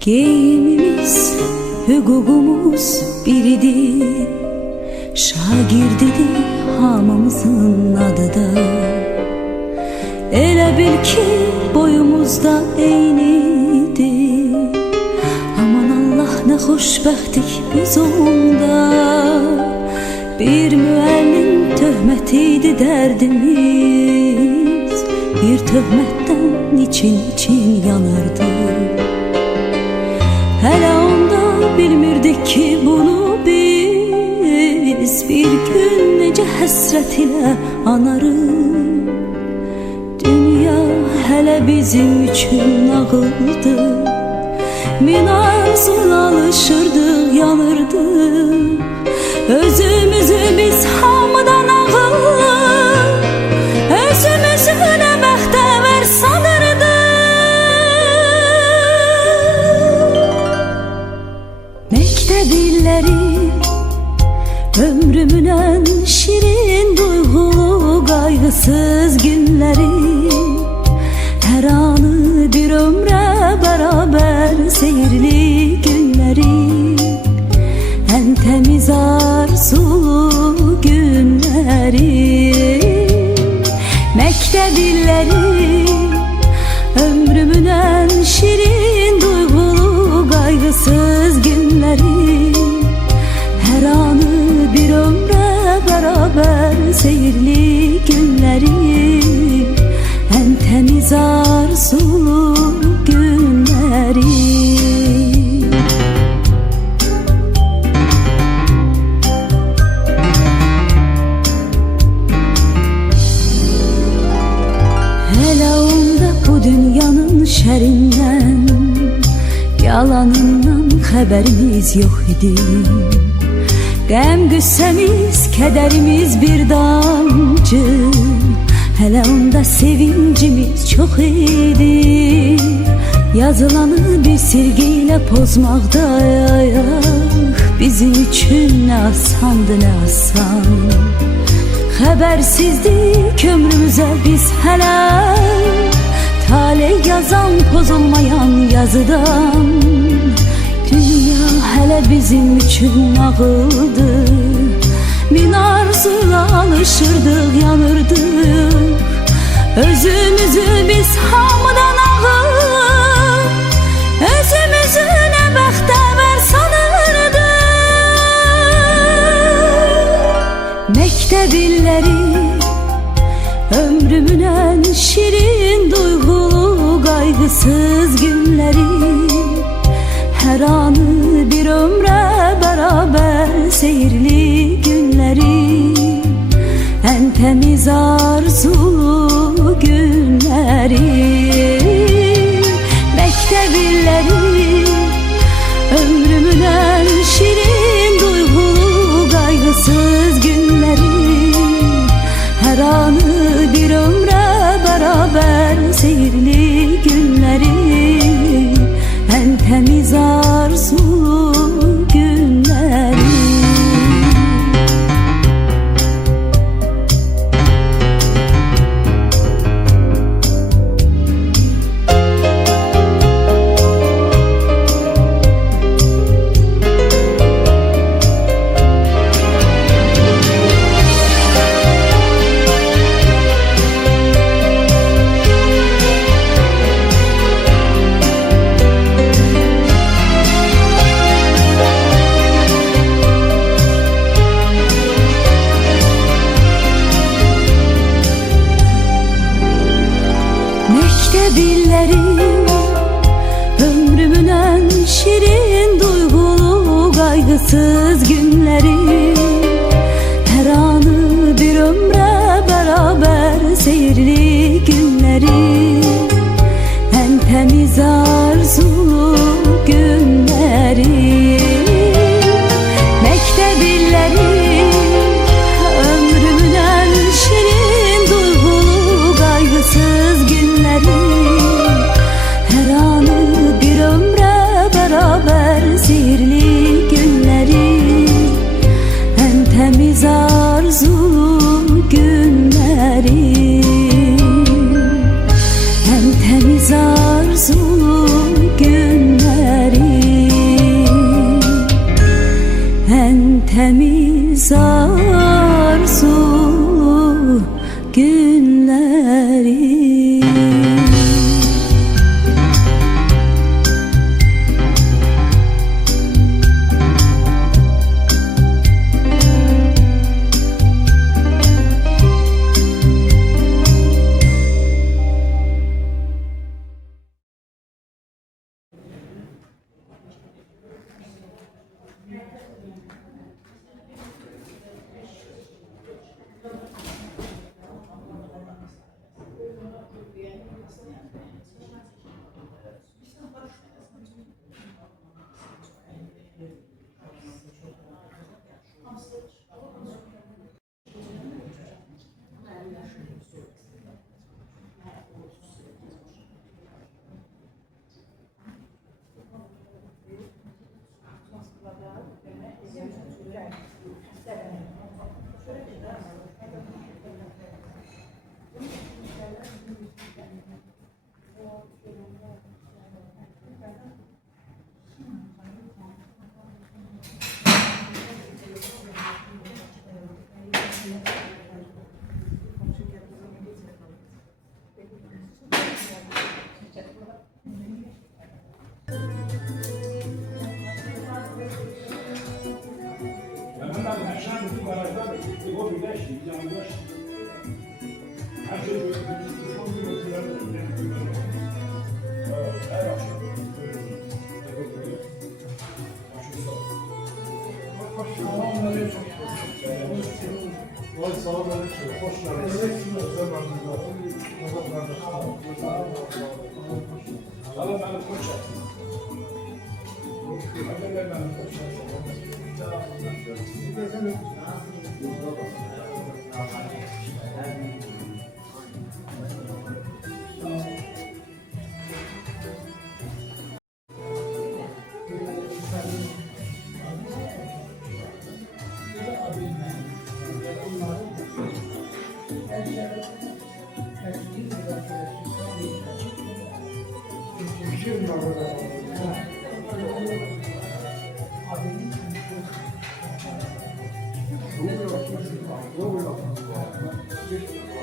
Geyimimiz, hüququmuz biridir. Şagirdidir hamımızın adı da. Elə bil ki boyumuzda eynidir. Aman Allah nə xoşbəxtlik biz onda. Bir müəllim töhmətiydi dərdimiz. Bir töhmətdən için yanardı. Hələ onda bilmirdik ki bunu biz bir gün necə həsrət ilə anarıq. Dünya hələ bizim üçün nağıldı. Min arzuyla alışırdıq, yanırdıq. Özümüzü biz hamıdan ağıl, özümüzü nə bəxtəvər sanırdıq. Məktəb illəri ömrümün ən şirin duyğulu qayğısız günləri. Hər anı bir ömrə bərabər seyirli günləri. Ən təmiz arzulu günləri. Məktəb illəri ömrümün ən şirin duyğulu qayğısız günləri. Hər anı bir ömrə bərabər seyirli günləri. Ən təmiz arzulu günləri. Hələ onda bu dünyanın şərindən, yalanından xəbərimiz yox idi. Qəm qüssəmiz, kədərimiz bir damcı. Hələ onda sevincimiz çox idi. Yazılanı bir silgi ilə pozmaqda bizim üçün nə asandı, nə asan. Xəbərsizdik ömrümüzə biz hələ, taley yazan pozulmayan yazıdan. Dünya hələ bizim üçün nağıldı. Min arzuyla alışırdıq, yanırdıq. Özümüzü biz hamıdan ağıl, özümüzü nə bəxtəvər sanırdıq. Məktəb illəri ömrümün ən şirin duyğulu qayğısız günləri. Hər anı bir ömrə bərabər seyirli günləri. Ən təmiz arzulu günləri. Məktəb illəri ömrümün ən şirin duyğulu qayğısız günləri. Hər anı bir ömrə bərabər seyirli günləri. Ən təmiz arzulu günləri. Məktəb illəri ömrümün ən şirin duyğulu qayğısız günləri. Hər anı bir ömrə bərabər seyirli günləri. Ən təmiz arzulu günləri. Məktəb illəri ömrümün ən şirin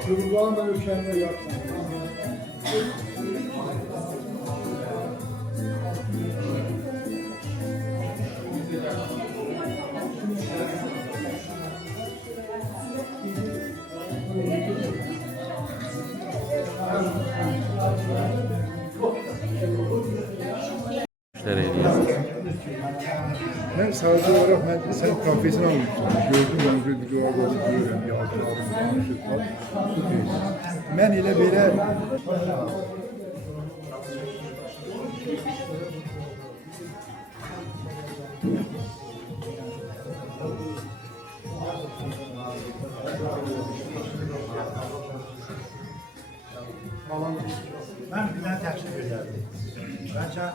Çocukların da ülkenine yapsın. Ben sadece olarak sen profesyonel olmuşsun. Gördüm ben bir duvarda görüyorum. Ya ben ile böyle Ben bir tane təklif edərdim. Bence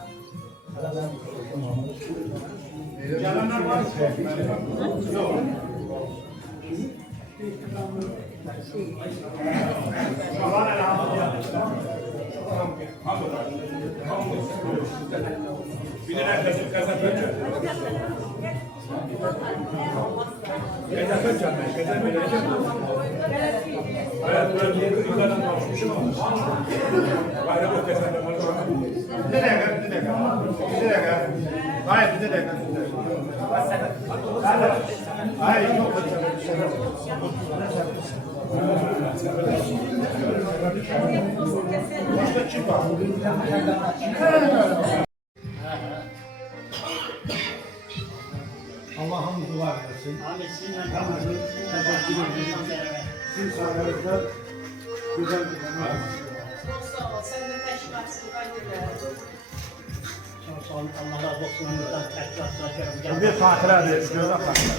Gələnlər var. Yox. Şaban bir de herkesin kazanacak. Gezefet canım, gezefet canım. Evet, böyle yukarıdan başmışım ama. Bayram yok gezefet var. Bir dakika. Hayır, bir dakika. Hayır, yok. Başka kim var? Allah'ım dua etsin. Ramazan teşekkür ederim. Sizin sayenizde güzel bir zaman. Çok sağ ol. Sen de teşkilatsın. Çok sağ olun. Allah razı olsun. Onlardan teşkilatlar. Bir fatihadır, güzel fatiha.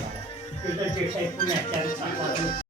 Güzel geçecek bu mehter'i sakladınız.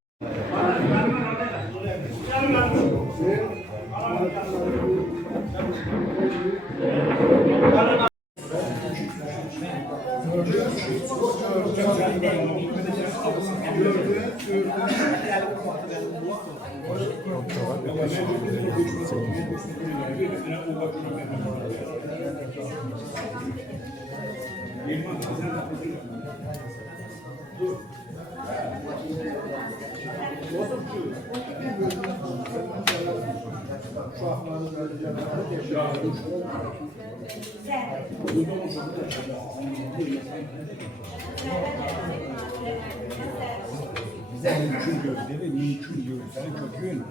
bize mümkün diyoruz değil mi? Mümkün diyoruz. Senin kökün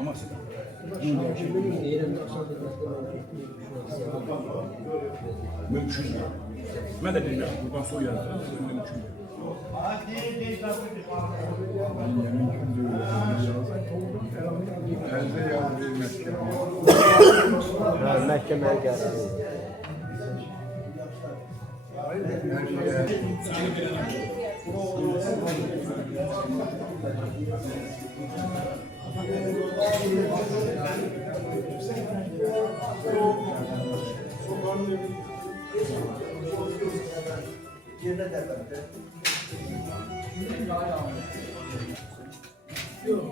ama mümkün diyor. Ben de bilmiyorum. Buradan soru yazdım. Mümkün diyor. Məhkəməyə gəlsin. Buyurun.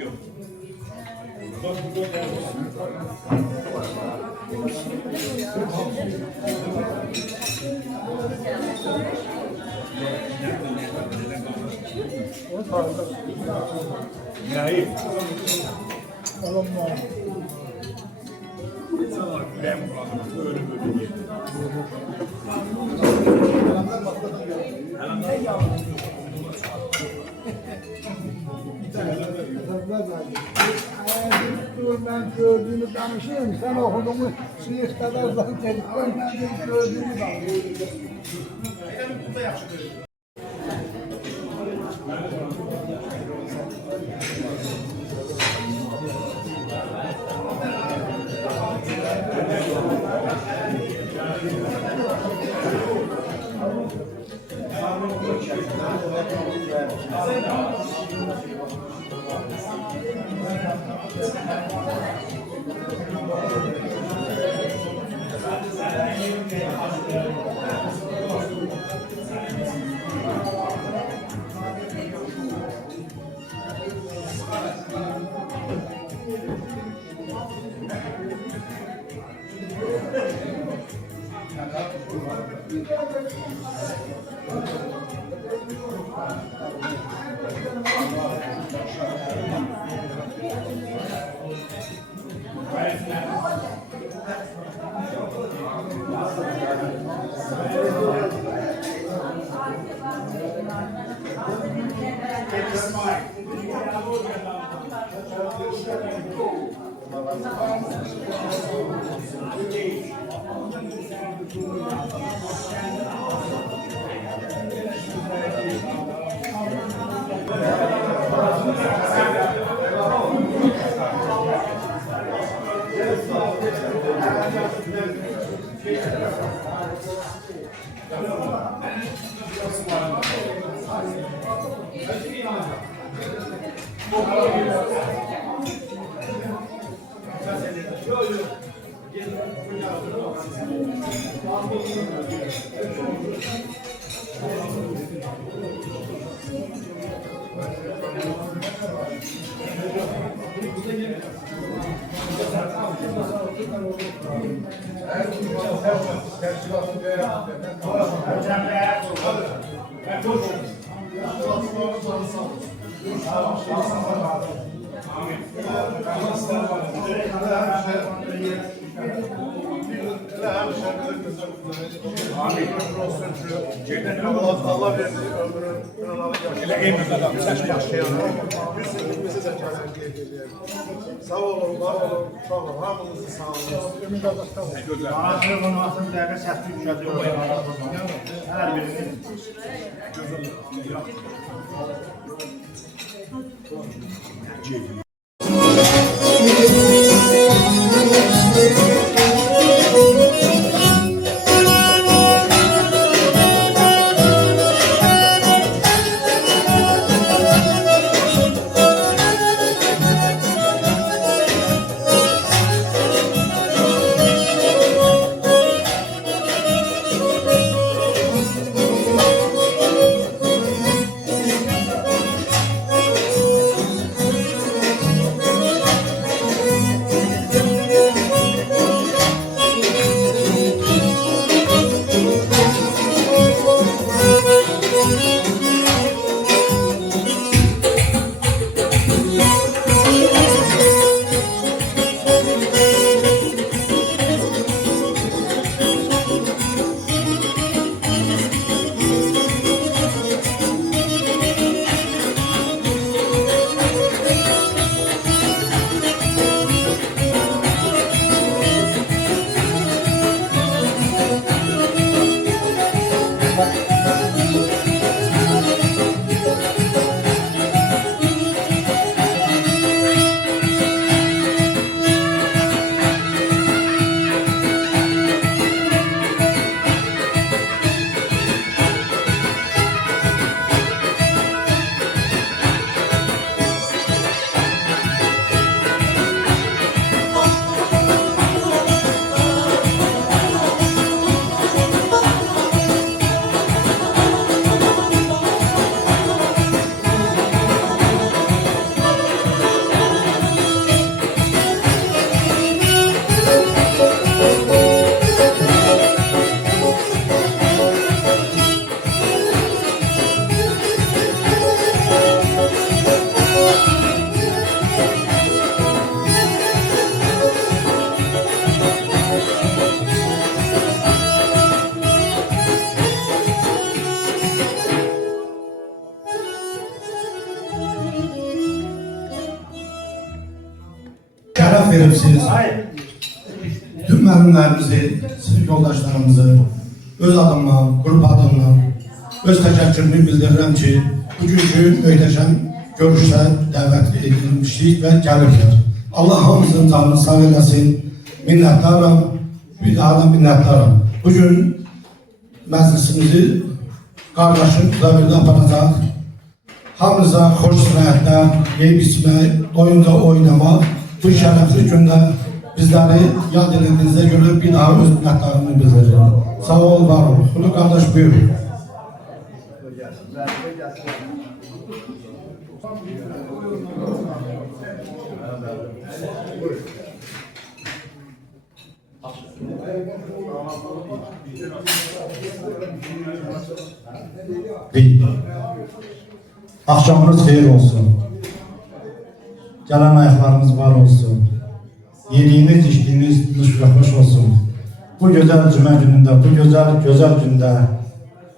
Yok. Bak burada Nail. Alınma. Ben böyle böyle. Ben gördüğünü danışayım, sen okuduğumu şiir kadar zannediyorum, ben de gördüğünü danışayım. Allah verdi ömrü. Sağ olun, var olun, sağ olun. Hamınızı sağ olun. Ağzını bunu atın değerli səhvli düşəcək. Hər biriniz. şərəf veribsiniz. Hayır. Tüm müəllimlərimizi, sinif yoldaşlarımızı öz adımla, qrup adımla öz təşəkkürümü bildirirəm ki, bugünkü möhtəşəm görüşdə dəvət edilmişdik və gəliblər. Allah hamısının canını sağ eləsin, minnətdaram, bir daha da minnətdaram. Bugün məclisimizi qardaşım Zavirdə aparacaq. Hamınıza xoş sənətlər, yeyib içmək, oyunca oynamaq, bu şərəfli gündə bizləri yad edildiyinizə görə bir daha öz minnətdarımı bildirirəm. Sağ ol, var ol. Xulu qardaş, buyur. Akşamınız xeyir olsun. Gelen ayaklarınız var olsun. Yediğiniz, içtiğiniz nuşrahoş olsun. Bu güzel cümle gününde, bu güzel günde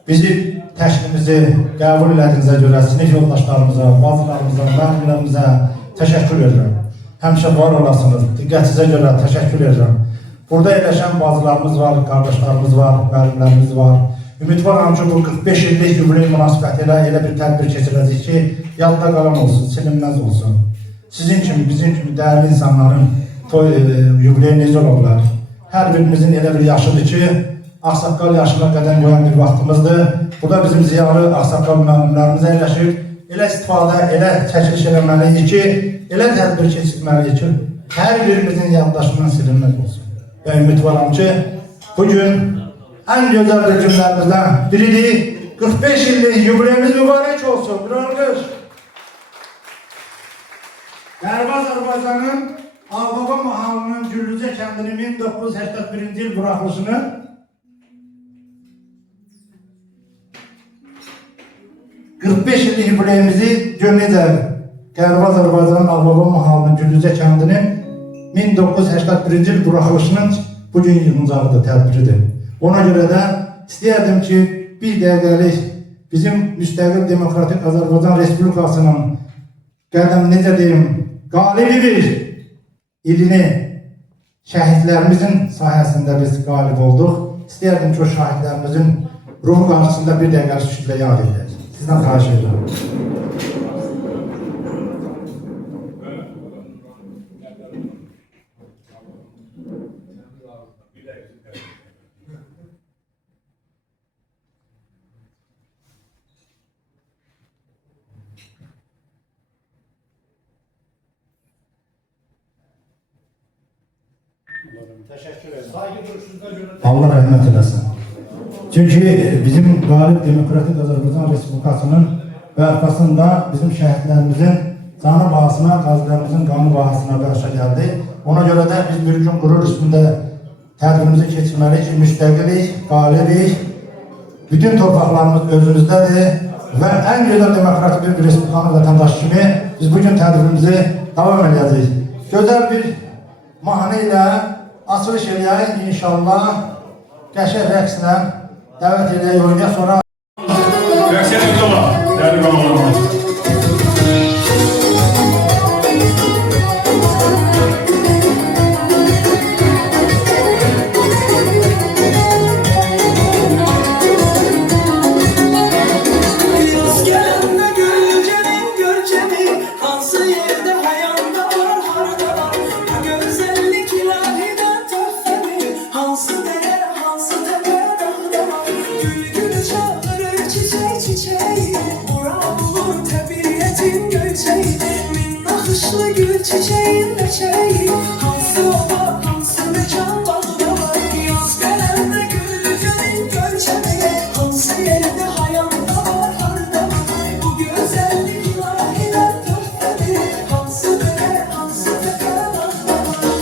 bizi təşkilimizi qəbul elədiyinizə görə sinif yoldaşlarımıza, bazılarımıza, müəllimlərimizə təşəkkür edirəm. Həmişə var olasınız. Diqqətinizə görə təşəkkür edirəm. Burada yerləşən bazılarımız var, qardaşlarımız var, müəllimlərimiz var. Ümidvaram ki, bu 45 illik yubiley münasibətilə elə bir tədbir keçirəcək ki, yadda qalan olsun, silinməz olsun. Sizin kimi, bizim kimi dəyərli insanların yubileyi necə ola bilər? Hər birimizin elə bir yaşıdır ki, ağsaqqal yaşına qədəm qoyan bir vaxtımızdır. Bu da bizim ziyalı ağsaqqal müəllimlərimizə əyləşir. Elə istifadə, elə çəkiliş eləməliyik ki, elə tədbir keçirməliyik ki, hər birimizin yaddaşından silinməz olsun. Və ümidvaram ki, bugün en güzel günlerimizden biridir. 45 illik yubileyimiz mübarek olsun. Bir alkış. Qərbi Azərbaycanın Ağbaba Mahalının Güllücə kəndinin 1981 yıl buraxılışını illik yubileyimizi görünəcə Qərbi Azərbaycanın Ağbaba Mahalının Güllücə kəndinin 1981 yıl buraxılışının bugün yığıncağıdır, tədbiridir. Ona göre de istəyərdim ki, bir dəqiqəlik bizim müstəqil demokratik Azərbaycan Respublikasının qədəm necə deyim, qalibi bir ilini şəhidlərimizin sayəsində biz qalib olduq. İstəyərdim ki, o şəhidlərimizin ruhu qarşısında bir dəqiqəlik şükürlə yad edək. Sizdən xahiş edirəm. Allah rahmet eylesin. Çünkü bizim galip demokratik Azerbaycan Respublikasının bərpasında bizim şəhidlərimizin canı bahasına, qazilərimizin qanı bahasına qarşı geldi. Ona göre de biz bir gün qürur üstündə tədbirimizi keçirməliyik ki, müstəqilik, qalibik, bütün torpaqlarımız özümüzdədir və en güzel demokratik bir Respublikanın vətəndaşı kimi biz bugün tədbirimizi davam edəcəyik. Güzel bir mahnı ilə açılış eləyək inşallah, qəşəng rəqslə dəvət eləyək oyuna sonra. Rəqsiyyə yola, değerli qonaqlarımız. Gül çiçeğin reçeği, hansı oba, hansı mekan bağda var. Yaz gelende gülcenin görçemi, hansı yerde hayanda var, harda var. Bu güzellik ilahiden töhfedir, hansı dere, hansı tepe bağda var.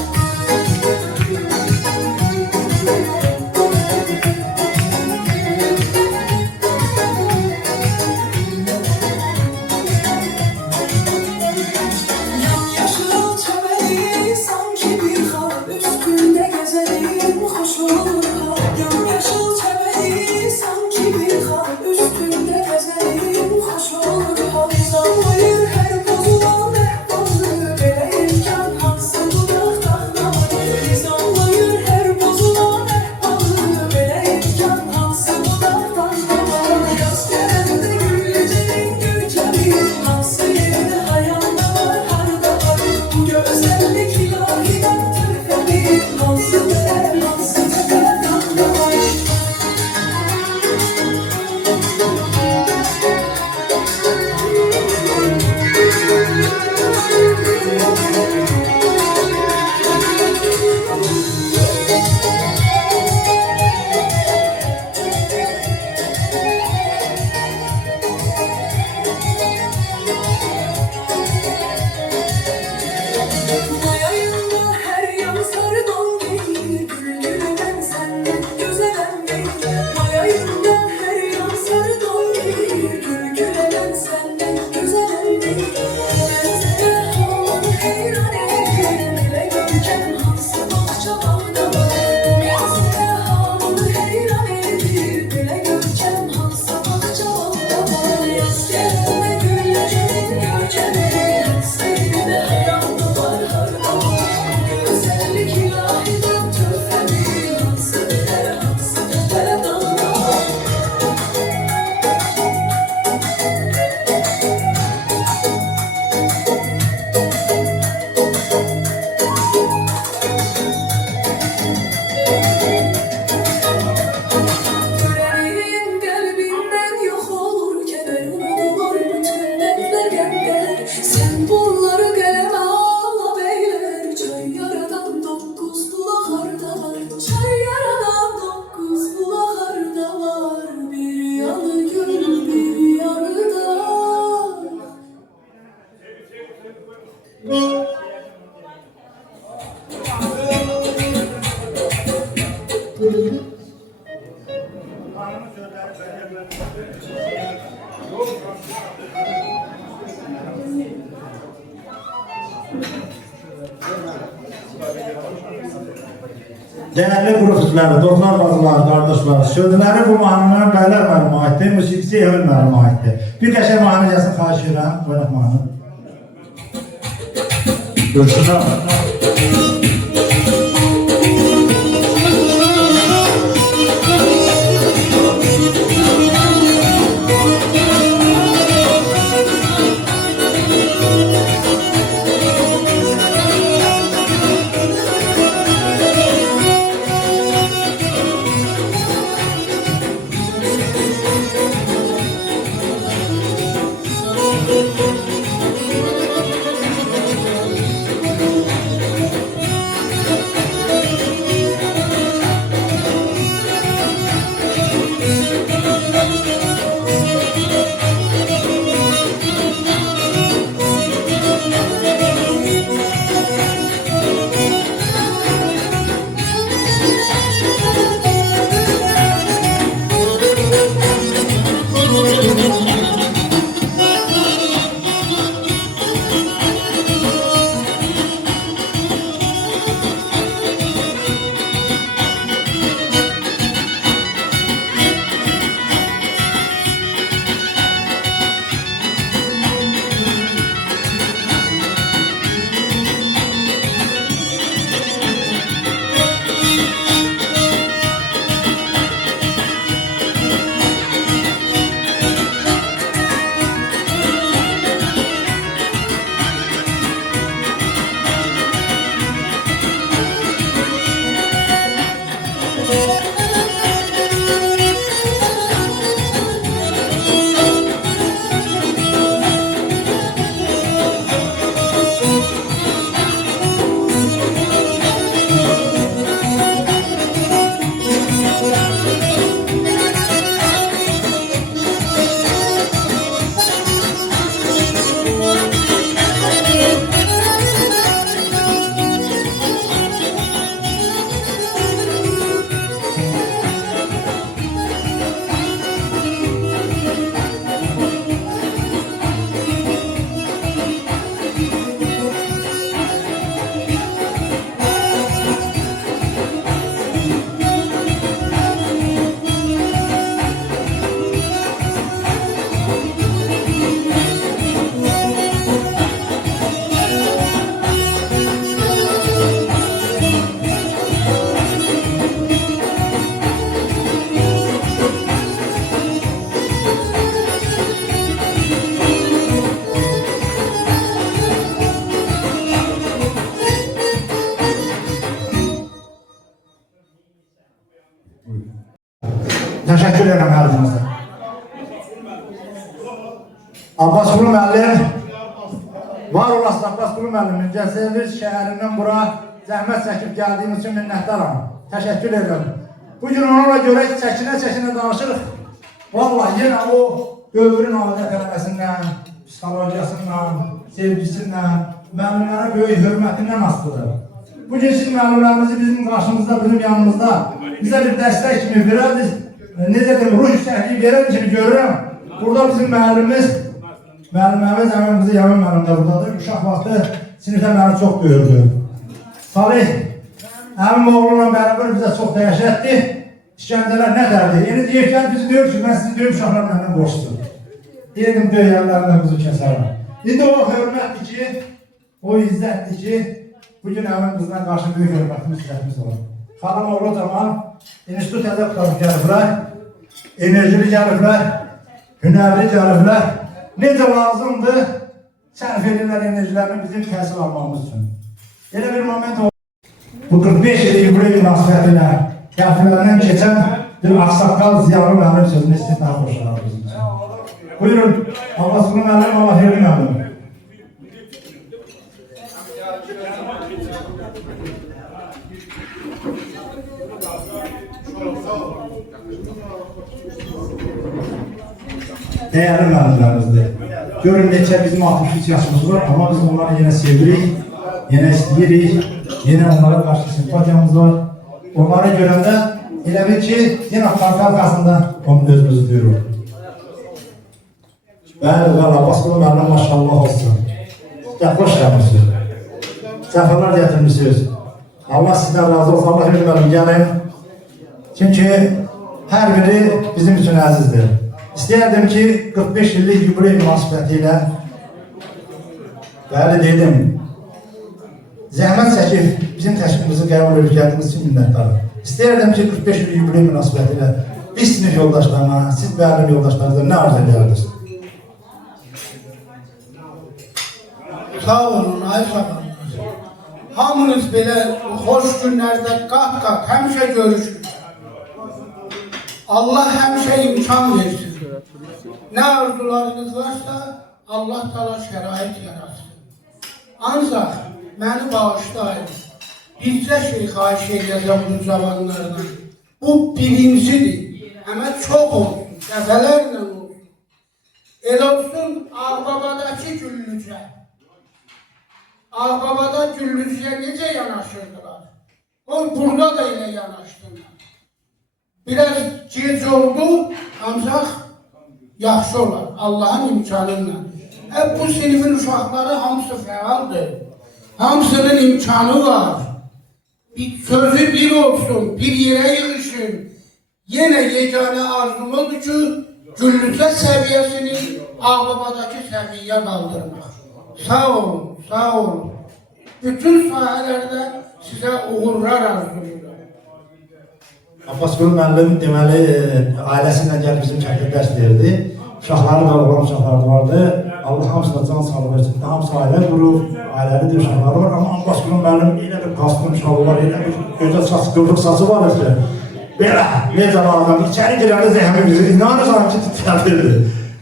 Değerli grup üzvləri, dostlar, bacılar, qardaşlar, sözləri bu mahnının bəylər müəllimə aiddir, musiqisi Emin müəllimə aiddir. Bir qəşəng mahnı gəlsin, xahiş edirəm, oynaq mahnı. Görüşürəm. Teşekkür ederim her birinize. Abbas Kulu müəllim, var olasın Abbas Kulu müəllimin, Cəzəlir şəhərindən bura zəhmət çəkib gəldiyimiz üçün minnətdaram. Teşekkür ederim. Bugün onunla görə çəkinə danışırıq. Vallahi yenə o dövrün adət ənənəsindən, psixologiyasından, sevgisindən, müəllimlərə böyük hörmətindən asılıdır. Bugün siz müəllimlərimizi bizim qarşımızda, bizim yanımızda bizə bir dəstək kimi verərdiniz. Necə deyim, ruh yüksəkliyi verən kimi görürəm. Burada bizim müəllimimiz, müəllimimiz Əmin qızı Yamin müəllim də buradadır. Uşaq vaxtı sinifdə məni çox böyürdü. Salih, Əmin oğlunla bərabər bizə çox dəyişətdir. İşgəncələr nə dərdi? Yeni deyirkən bizi deyir ki, mən sizi deyim, uşaqlar məndən borçdur. Deyirdim, döyərlərlə bizi kəsərəm. İndi o hörmətdir ki, o izzətdir ki, bugün Əmin qızına qarşı böyük hörmətimiz, izzətimiz olur. Xanım oğlu zaman institut ədəb tutarıb gəliblər, enerjili gəliblər, hünərli gəliblər. Necə lazımdır, sərf edirlər enerjilərini bizim təhsil almamız üçün. Elə bir moment oldu. Bu 45 il yubiley münasibətilə qəfillərdən keçən bir ağsaqqal ziyalı müəllim sözünü istisna qoşular bizim üçün. Buyurun, Abbas Kulu müəllim, Allah xeyirli müəllim. Değerli müəllimlərimizdir. Görün neçə bizim 63 yaşımız var, amma biz onları yenə sevirik, yenə istəyirik, yenə onlara qarşı simpatiyamız var. Onları görəndə elə bil ki, yenə park arxasında onu özümüzü duyuruq. Bəli, bəli, Abbasqulu müəllim maşallah olsun. Xoş gəlmişsiniz. Səfərlər gətirmişsiniz. Allah sizdən razı olsun, Allah verməlim gəlin. Çünki hər biri bizim üçün əzizdir. İstəyərdim ki, 45 illik yubiley münasibəti ilə bəli dedim, zəhmət çəkib bizim təşkilimizi qəbul edib gəldiyiniz üçün minnətdarım. İstəyərdim ki, 45 illik yubiley münasibəti ilə biz sinif yoldaşlarına, siz bəlim yoldaşlarınıza nə arzu edərdiniz? Sağ olun, ay sabahlar. Hamınız belə xoş günlərdə qat-qat həmişə görüşür. Allah həmişə imkan versin. Nə arzularınız varsa, Allah təala şərait yaratsın. Ancaq məni bağışlayın. Bircə şey xahiş edəcəm bu cavanlardan. Bu birincidir. Amma çox olsun, dəfələrlə olsun. El olsun Ağbabadakı Güllücə. Ağbabada Güllücəyə necə yanaşırdılar? O burada da elə yanaşdılar. Biraz gec oldu, ancaq yaxşı olar, Allahın imkanıyla. Bu sinifin uşaqları hamısı fəaldır. Hamısının imkanı var. Sözü bir olsun, bir yerə yığışın. Yenə yeganə arzum odur ki, Güllücə səviyyəsini Ağbabadakı səviyyə qaldırmaq. Sağ olun, sağ olun. Bütün sahələrdə sizə uğurlar arzulayıram. Abbasqulu müəllim deməli ailəsinə gəlib bizim şəkildə dərs verdi. Uşaqları da olan uşaqları vardı. Allah hamısına can sağlığı versin. Hamısı ailə qurub, ailəli də uşaqları var. Amma Abbasqulu müəllim elə bir qasdım uşağı var, elə bir gözəl saç, qıvrıq saçı var ki. Belə, necə lazım, içəri girəndə zəhmi bizi inanırsan ki, titrədirdi.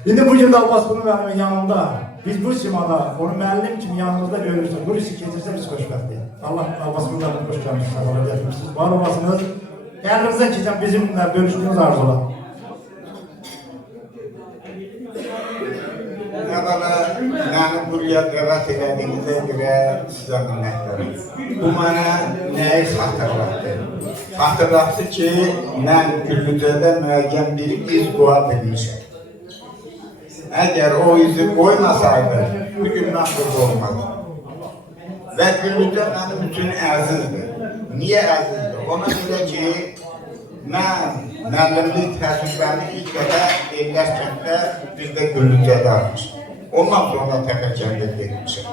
İndi bugün də Abbasqulu müəllimin yanında, biz bu simada, onu müəllim kimi yanımızda görürsək, bu riski keçirsə biz xoşbəxtiyik. Allah Abbasqulu müəllim xoş gəlmişsiniz, səfalar gətirmişsiniz. Var olasınız. Gəlinizdən keçən bizimlə bölüşdüyünüz arzular. Əvvəla, məni buraya dəvət elədiyinizə görə sizə minnətdarım. Bu mənə nəyi xatırlatdı? Xatırlatdı ki, mən Güllücədə müəyyən bir iz qoya bilmişəm. Əgər o izi qoymasaydı, bugün mən burada olmadım. Və Güllücə mənim üçün əzizdir. Niyə əzizdir? Ona görə ki, mən müəllimlik təcrübəmi ilk dəfə evlərkəndə bizdə Güllücədə almışım. Ondan sonra Təpəkəndə getmişəm.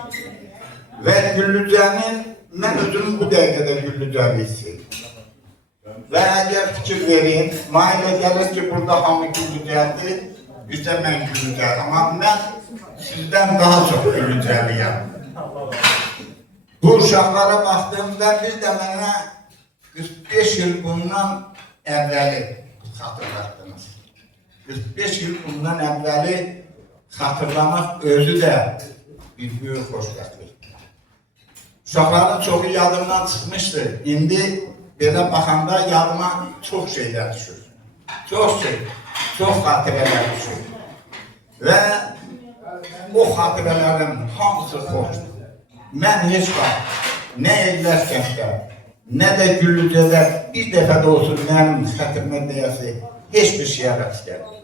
Və Güllücənin, mən özümün bu dəqiqədə Güllücəli istəyim. Və əgər fikir verin, mənə gəlir ki, burada hamı Güllücəlidir, bizdə mən Güllücəliyəm. Amma mən sizdən daha çox Güllücəliyəm. Bu uşaqlara baxdığımda biz də mənə 45 il bundan əvvəli xatırlatdınız. 45 il bundan əvvəli xatırlamaq özü də bir böyük xoşbəxtlik. Uşaqların çoxu yadımdan çıxmışdı. İndi belə baxanda yadıma çox şeylər düşür. Çox şey, çox xatirələr düşür. Və o xatirələrin hamısı xoşdur. Mən heç vaxt nə Evlərkənddə, nə də Güllücədə bir dəfə də olsun mənim xətrimə deyəsi heç bir şeyə rast gəldi.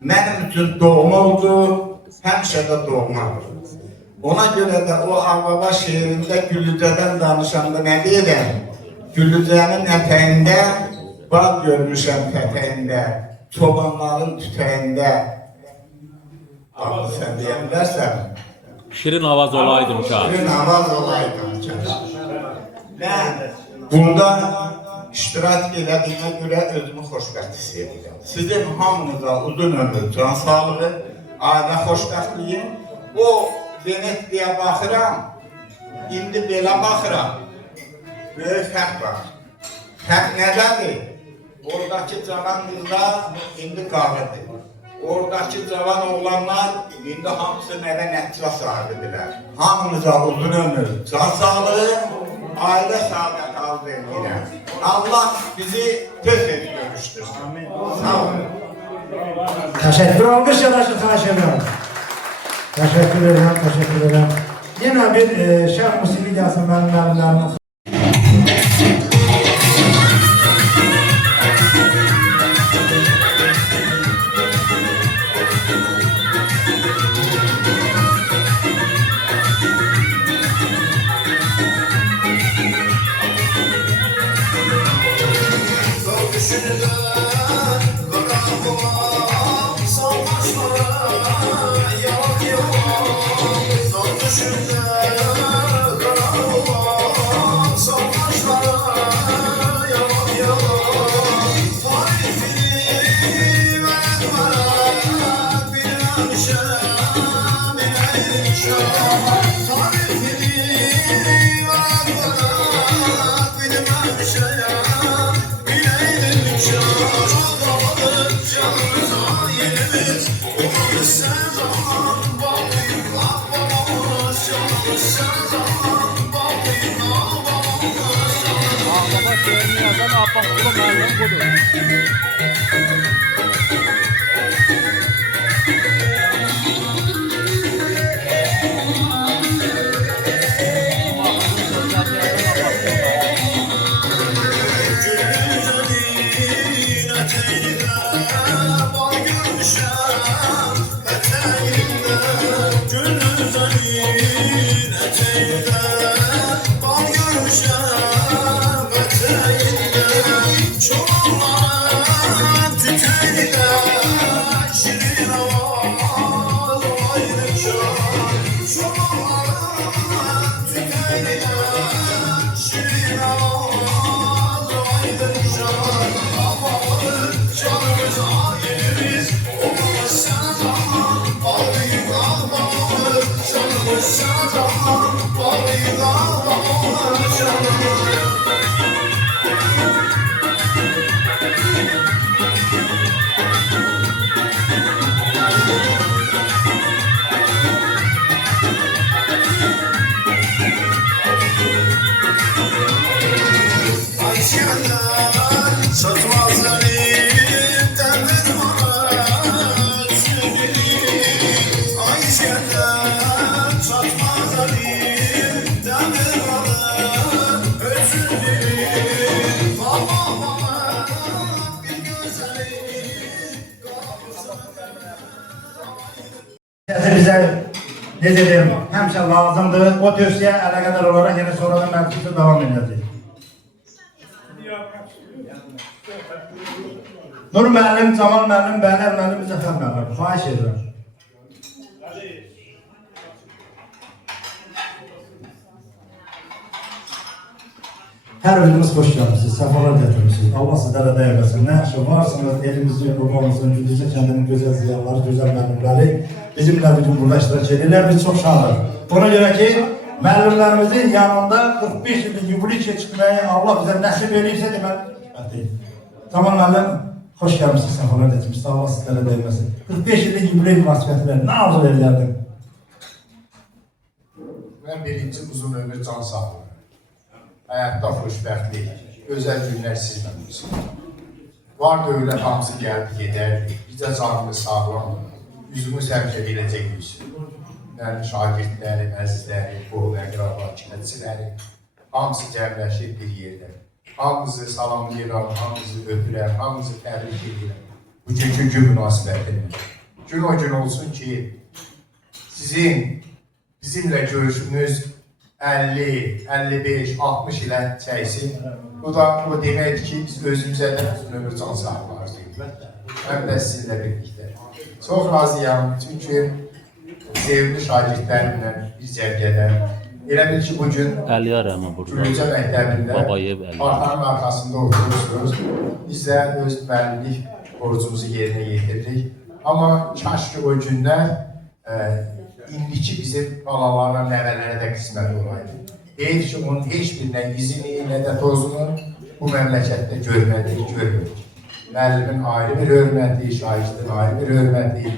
Mənim üçün doğma oldu, həmişə də doğmadır. Ona görə də o Ağbaba şeirində Güllücədən danışanda nə deyirəm? Güllücənin ətəyində, bağ görmüşəm pətəyində, çobanların tütəyində. Bax, sən deyə bilərsən. Şirin avaz olaydım kar. Şirin avaz olaydım kar. Mən bunda iştirak elədiyimə görə özümü xoşbəxt hiss edirəm. Sizin hamınıza uzun ömür, can sağlığı, ailə xoşbəxtliyi. O Venetliyə baxıram, indi belə baxıram. Böyük fərq var. Fərq nədədir? Oradakı cavan qızlar indi qağıdır. Oradakı cavan oğlanlar indi hamısı nəvə nəticə sahibidirlər. Hamınıza uzun ömür, can sağlığı, ailə saadət arzu edirəm. Allah bizi tez görüşdürsün. Sağ olun. Təşəkkür alqış yanaşın xahiş edirəm. Təşəkkür edirəm, təşəkkür edirəm. Yenə bir şərh musiqi gəlsin mənim müəllimlərimin. Ağlama şehrini yazan Abbaslı müəllim budur. Bize ne dedim, hemşe lazımdı. O tövsiye alakadar olarak yine sonradan mevzusu devam edecek. Nur müəllim, Camal müəllim, Bənər müəllim, Zəfər müəllim. Xahiş edirəm. Hər biriniz xoş gəlmişsiniz, səfalar gətirmişsiniz. Allah sizlərə dəyməsin. Nə yaxşı varsınız, elimizin, babamızın, Gündüzə kəndinin gözəl ziyaları, gözəl müəllimləri bizimlə bugün burada iştirak edirlər. Biz çox şanlıyıq. Ona görə ki, müəllimlərimizin yanında 45 illik yubilik keçirməyi Allah bizə nəsib edibsə deməli, Camal müəllim, xoş gəlmişsiniz, səfalar gətirmişsiniz. Allah sizlərə dəyməsin. 45 illik yubilik münasibətilə nə arzu edərdin? Mən birinci uzun ömür can sağlığı. Həyatda xoşbəxtlik, gözəl günlər sizlə olsun. Var dövlət hamısı gəldi, gedərdi. Bizə canımız sağlam, üzümüz həmişə biləcəkmiş. Mənim şagirdlərim, əzizlərim, qohum, əqraba, kinətçilərim, hamısı cəmləşir bir yerdə. Hamımızı salamlayıram, hamımızı öpürəm, hamımızı təbrik edirəm. Bugünkü gün münasibətidir. Gün o gün olsun ki, sizin bizimlə görüşünüz 50, 55, 60 ilə çəksin. Bu da o deməkdir ki, biz özümüzə də uzun ömür can sağlığı arzulayırıq. Həm də sizinlə birlikdə. Çox razıyam, çünki sevimli şagirdlərimlə bir cərgədə. Elə bil ki, bugün Gülücə məktəbində partanın arxasında oturursunuz. Biz də öz müəllimlik borcumuzu yerinə yetiririk. Amma kaş ki o günlər indiki bizim balalarına, nəvələrə də qismət olaydı. Deyir ki, onun heç birinə izini, nə də tozunu bu məmləkətdə görmədik, görmürdük. Müəllimin ayrı bir hörməti, şagirdin ayrı bir hörməti,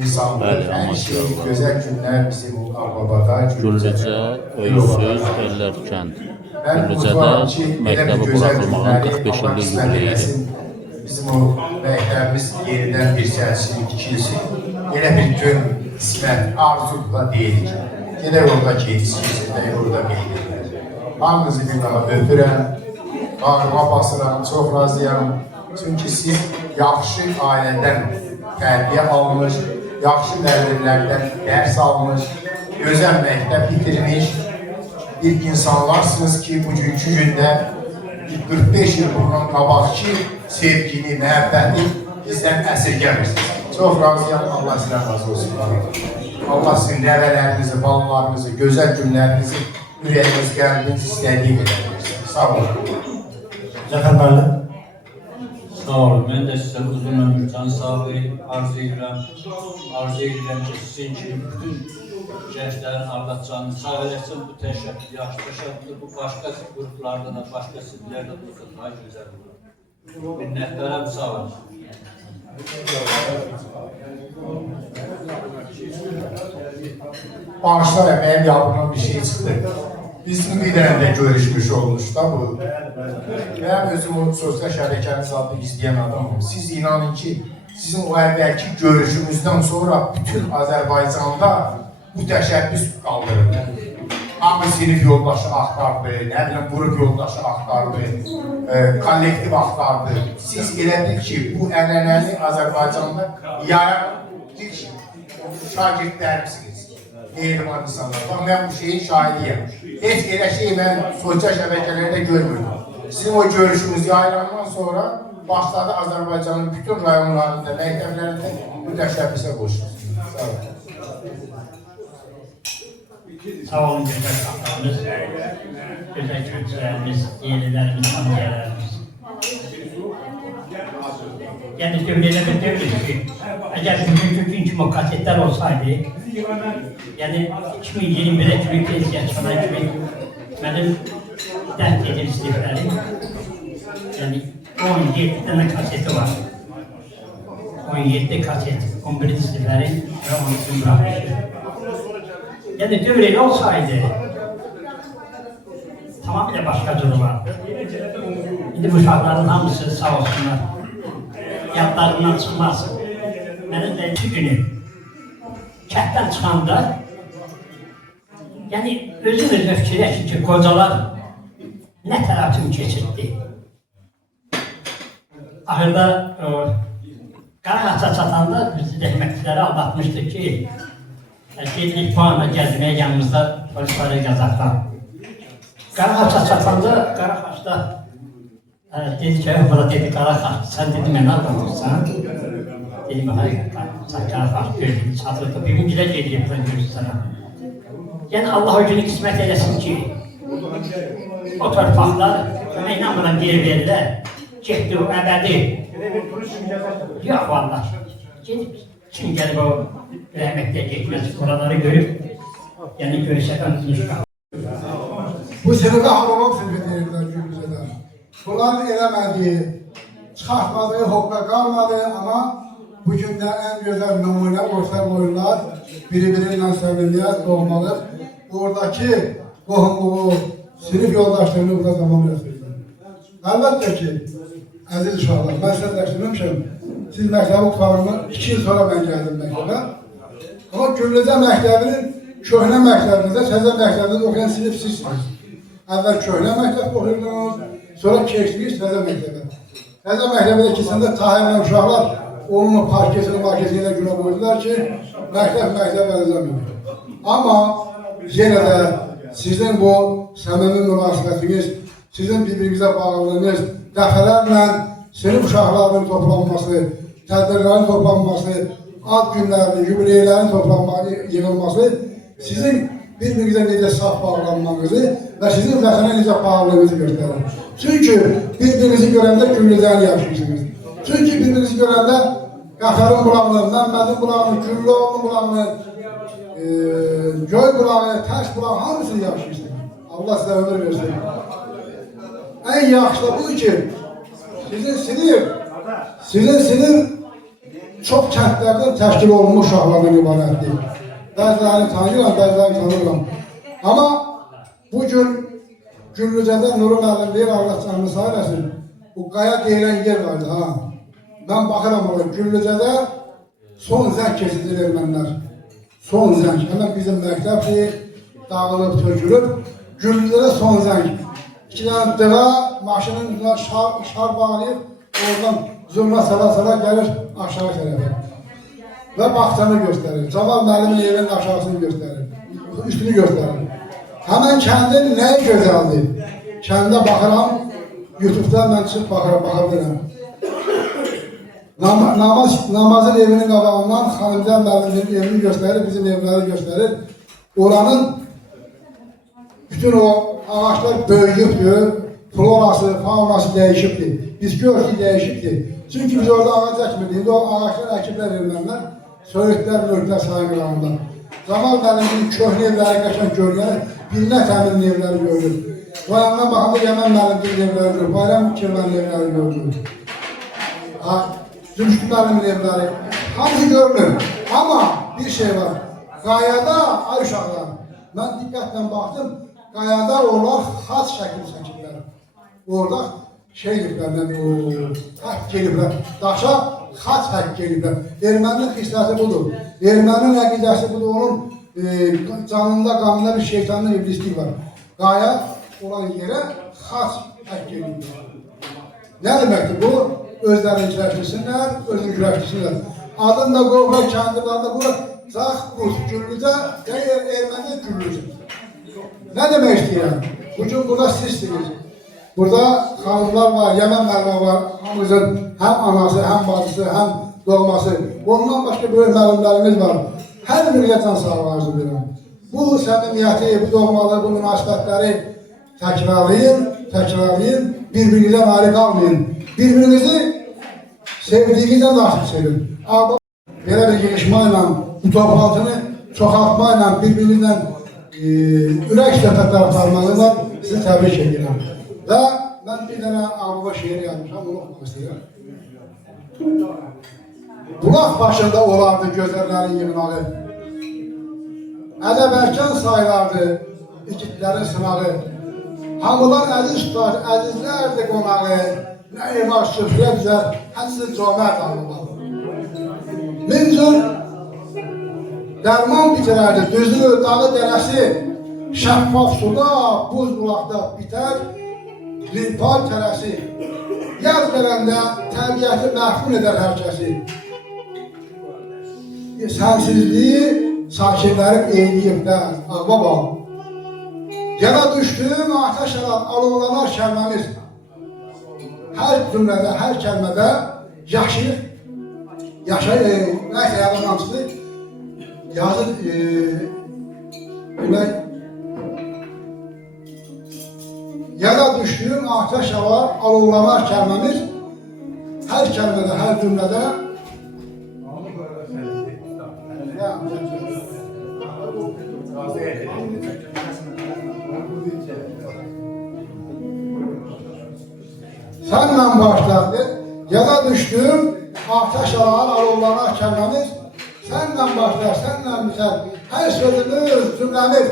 insanlar, hər şey, gözəl günlər bizim Ağbabada, Gülücə, Öysüz, Əllər kənd. Gülücədə məktəbi buraxılmağın 45 illik yubileyidir. Bizim o məktəbimiz yenidən bir sərçinin tikilsin. Elə bir gün qismət, arzudur da deyilik. Gedək orada keçsin, orada qeyd edilir. Hamınızı bir daha öpürəm, bağrıma basıram, çox razıyam. Çünki siz yaxşı ailədən tərbiyə almış, yaxşı müəllimlərdən dərs almış, gözəl məktəb bitirmiş bir insanlarsınız ki, bugünkü gündə 45 il bundan qabaqki sevgini, məhəbbəti bizdən əsirgəmirsiniz. Çox razıyam, Allah sizə razı olsun. Allah sizin nəvələrinizi, balalarınızı, gözəl günlərinizi, ürəyiniz, qəlbiniz istədiyi qədər versin. Sağ olun. Zəfər müəllim. Sağ olun. Ben de size uzun ömür, can sağlığı arzu edirəm. Arzu edirəm ki, sizin kimi bütün gençlerin Allah canını sağ eləsin. Bu təşəbbüs, yaxşı təşəbbüs, bu başqa qruplarda da, başqa sinirlərdə də olsa daha gözəl olur. Minnətdarım, sağ olun. Bağışlar benim yavrudan bir şey çıktı. Bizim bir de görüşmüş olmuş da bu. Ben özüm o sosyal şəbəkəniz adlı izleyen adamım. Siz inanın ki, sizin o evvelki görüşümüzden sonra bütün Azerbaycan'da bu təşəbbüs kaldırıldı. Hamı sinif yoldaşı aktardı, ne bileyim grup yoldaşı aktardı, kollektiv aktardı. Siz elədir ki, bu ənənəni Azerbaycan'da yayan ilk şagirdlərimsiniz. Mehriban insanlar. Bak ben bu şeyin şahidiyim. Heç elə şey ben sosyal şəbəkələrdə görmüyorum. Sizin o görüşümüz yayılandan sonra başladı Azerbaycan'ın bütün rayonlarında, məktəblərində bu təşəbbüsə qoşulsun. Sağ olun. Sağ olun gözəl xalqlarımız, gözəl köçlərimiz, yerlilərimiz, hamiyələrimiz. Yəni dövlədə bir dövlət ki, əgər bugünkü kimi o kasetlər olsaydı, yəni 2021'e kimi pensiya çıxana kimi mənim dərk edir siniflərim, yəni 17 dənə kaseti var. 17 kaset, 11 siniflərin və 12 bırakmışım. Yani dövreyle olsaydı tamamıyla başka durumlar. Şimdi bu uşaqların hamısı sağ olsunlar. Yadlarından çıxmaz. Benim de 2 günü kənddən çıxanda yani özünüzlə fikirləşin ki, qocalar nə tərəfim keçirdi. Ahırda Qarahaça çatanda bizi rəhmətliləri aldatmışdı ki, gedirik puanla gəzməyə yanımızda polisləri yazaqdan. Qarahaça çatanda, Qarahaçda dedi ki, bura dedi Qarahaç, sən dedi mənə aldatırsan. Dedim, hayır, sən Qarahaç gördün, çatırdı, bir gün gilə gedirik bura görürsənə. Yəni Allah o günü qismət eləsin ki, o torpaqlar köməklə buna geri verirlər, getdi o əbədi. Yox, vallahi, gedib. Kim gelip o rahmetliye geçmez, oraları görüp, yani görüşe öntülmüş kalır. Bu sınıfda Hababam sınıfı deyirlər Gülüzədə. Bunların eləmədiyi, çıxartmadığı hokka qalmadı, ama bugün de en güzel numune orta boylar, birbiriyle sevimliyet olmalı. Oradaki qohumluğu, sınıf yoldaşlarını burada tamam gösterirler. Elbette ki, aziz uşaqlar, ben sözləşdirmişim. Siz məktəbi tutarını 2 yıl sonra ben geldim məktəbə. Ama Gülüzə məktəbinin köhnə məktəbinizdə, təzə məktəbinizdə okuyan sınıf sizsiniz. Əvvəl köhnə məktəb oxuyurdunuz, sonra keçdiniz təzə məktəbə. Təzə məktəbin ikisində Tahirlə uşaqlar onun parkesini ilə günə qoydular ki, məktəb bənzəmir. Amma yenə də sizin bu səmimi münasibətiniz, sizin bir-birinizə bağlılığınız dəfələrlə sınıf uşaqlarının toplanması, tədbirlərin toplanması, ad günlərinin, yubileylərin toplanması, yığılması sizin bir-birinizə necə saf bağlanmanızı və sizin vətənə necə bağlılığınızı göstərir. Çünki bir-birinizi görəndə Gülüzəni yaşayırsınız. Çünki bir-birinizi görəndə Qatarın bulağını, Məmmədin bulağını, Güllüoğlu'nun bulağını, Göy bulağı, Təş bulağı hamısını yaşayırsınız. Allah sizə ömür versin. En yaxşı da budur ki, sizin sinir çok kəndlərdən təşkil olunmuş uşaqlardan ibarətdir. Bəzilərini tanıyıram, bəzilərini tanıyıram. Ama bugün Güllüzədə Nuru müəllim Allah canını sağ eləsin, bu qaya deyilən yer vardı ha. Ben baxıram oraya, Güllüzədə son zəng keçidir ermənilər. Son zəng, hemen bizim məktəbdir, dağılıb, tökülüb. Güllüzədə son zəng. 2 tane dığa, maşının üzerine şar bağlayıp, oradan zurna sala gelir aşağı tərəfə. Ve baxtanı gösterir. Camal müəllimin evinin aşağısını gösterir. Üstünü gösterir. Hemen kendin ne güzeldi. Kəndə baxıram, YouTube'dan ben çıkıp baxabilirim. Namazın evinin qabağından Xanımcan müəllimin evini gösterir, bizim evləri gösterir. Oranın bütün o ağaçlar böyüyübdür, florası, faunası değişibdir. Biz gördük değişibdir. Çünkü biz orada ağaç ekmedik. O ağaçlar ekipler ermənilər, söğütlər sayıqlarında. Zaman müəllimin köhnə evləri qəşəng görünür, bilinət əmin evləri görünür. Yanına baxanda Yaman müəllimin evləri görünür, Bayram Kirmənin evləri görünür. Zümüşlü müəllimin evləri, hamısı görünür. Ama bir şey var, qayada, ay uşaqlar, mən diqqətlə baxdım, qayada onlar xaç şəkil çəkirlər. Orada şey deyiblər, həkk geliblər, daşa xaç həkk geliblər. Erməninin xisləsi budur, erməninin əqidəsi budur, onun canında, qanında bir şeytanın iblisliyi var. Qaya olan yerə xaç həkk geliblər. Ne deməkdir bu? Özlərini çəkilsinlər, özünü güləşdirsinlər. Adın da Qovra kəndilərdə bura Zaxbuz, Güllüdə, Erməni Güllüdə. Ne demək istəyirəm? Bugün burada sizsiniz. Burada xanımlar var, Yaman müəllimə var, hamımızın həm anası, həm bacısı, həm doğması. Ondan başqa böyük müəllimlərimiz var. Hər birinə can sağlığı arzu edirəm. Bu səmimiyyəti, bu doğmalığı, bu münasibətləri təkrarlayın, birbirinizə malik qalmayın. Birbirinizi sevdiğinizden daha çok sevin. Ama böyle bir gelişmeyle, bu toplantını çoxaltmayla, birbirinizden ürək söhbətlər aparmanızla sizi təbrik edirəm. Və mən bir dənə Ağbaba şeir yazmışam, onu oxumaq istəyirəm. Bulaq başında olardı gözəllərin yığınağı, ədəb erkən sayılardı ikitlərin sınağı, hamılar əziz tutar, əzizlərdi qonağı, nə evar süfrə düzər, hədsiz cömert almalı. Min cür dərman bitirərdi, düzü, dağı dərəsi, şəffaf suda, buz bulaqda bitər, limpar tərəsi. Yaz gələndə təbiəti məhfun edər hər kəsi. Sənsizliyi sakinlərin eyliyiblər, Ağbaba. Yana düşdüyüm ateş alovlanar kəlməmiz. Hər cümlədə, hər kəlmədə nəysə yadımdan yazır, yana düşdüyüm ateş alovlanar kəlməmiz, hər kəlmədə, hər cümlədə Sənlə başladı, yana düşdüm, ateş alovlanar kəlməmiz, sənlə başlar, sənlə bizər, hər sözümüz, cümləmiz,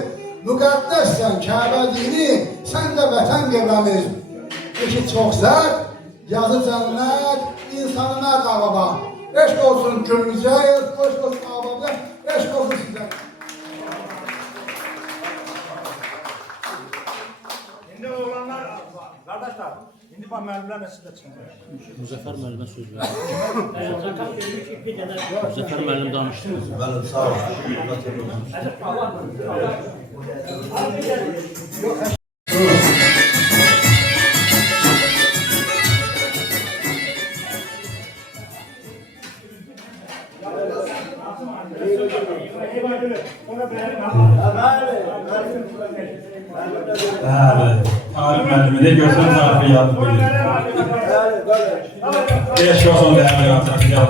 müqəddəssən, Kəbə dini, sən də vətən qevrəmiz. Peki çox zərb, yazı cənnət, insanı mərd Ağbaba. Eşq olsun Güllücə, eşq olsun Ağbaba, eşq olsun sizə. İndi oğlanlar, kardeşler, indi bak müəllimlərlə siz də çıxın. Müzəffər müəllimə söz verir. Müzəffər müəllim danışdı. Bəli, sağ olun. Alim müəllimini görsəm tarixi yadı bilir. Eşq olsun dəyərli qatılımcılar.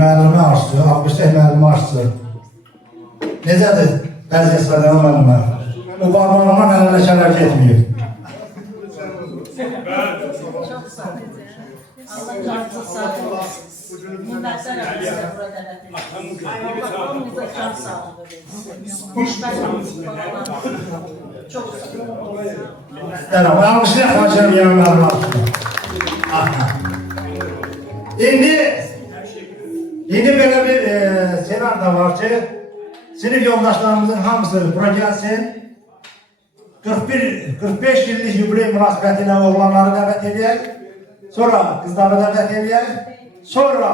müəllimi arzusu, Abdüsək müəllimi arzusu. Necədir vəziyyət Sədəmə müəllimə? O barmağına hələ ləkələr getməyib. Allah canınızı sağ olsun. Minnətlər ederiz burada dəvət edin. Hamınıza can sağlığı versin. Xoşbəxtlik falan. Çox sağ olun. Almışlar xacam yanlarına arzusu. İndi belə bir senaryo da var ki, sinif yoldaşlarımızın hamısı bura gəlsin. 45 illik yubiley münasibəti ilə oğlanları dəvət edək. Sonra qızları dəvət edək. Sonra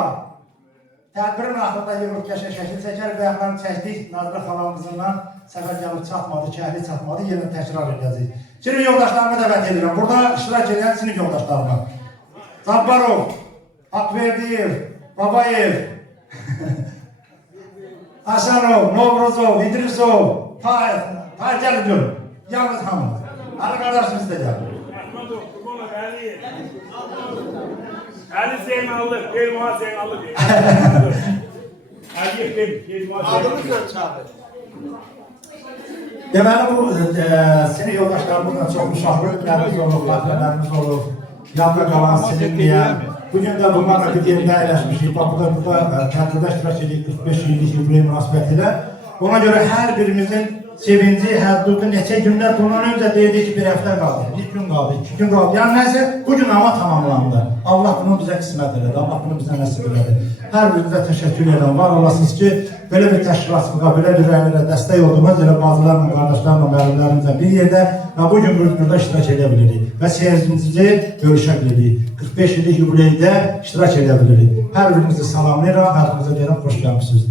tədbirin axırında yığılıb şəkil çəkər və yaxud çəkdik Nazırə xalamızdan səfər gəlib çatmadı, kəhli çatmadı, yenə təkrar edəcək. Sinif yoldaşlarımı dəvət edirəm. Burada iştirak edən sinif yoldaşlarımı. Zabbarov, Akverdiyev, Babayev, Hasanov, Novruzov, İdrisov, Taycəlidir. Yalnız hamımız. Ali qardaşımız da gəlir. Ali Zeynallı, Elma Zeynallı değil. Ali Elma Zeynallı. Deməli bu sinif yoldaşlarımızla çox müşahirlərimiz olub, xatirələrimiz olub, yadda qalan silinməyən. Bugün də bunlarla bir yerdə əyləşmişik, burada tədbirdə iştirak edik 45 illik yubiley münasibəti ilə. Ona görə hər birimizin sevinci, həddudu neçə günlər bundan öncə deyildik ki, bir həftə qaldı, 1 gün qaldı, 2 gün qaldı. Yəni nəsə bugün ama tamamlandı. Allah bunu bizə qismət elədi, Allah bunu bizə nəsib elədi. Hər birinizə təşəkkür edirəm. Var olasınız ki, belə bir təşkilatçılığa, belə bir rəylərə dəstək olduğumuz elə bazılarla, qardaşlarla, müəllimlərimizlə bir yerdə və bugün burada iştirak edə bilirik və sevincimizi görüşə bilirik. 45 illik yubileydə iştirak edə bilirik. Hər birinizi salamlayıram, hər birinizə deyirəm, xoş gəlmişsiniz.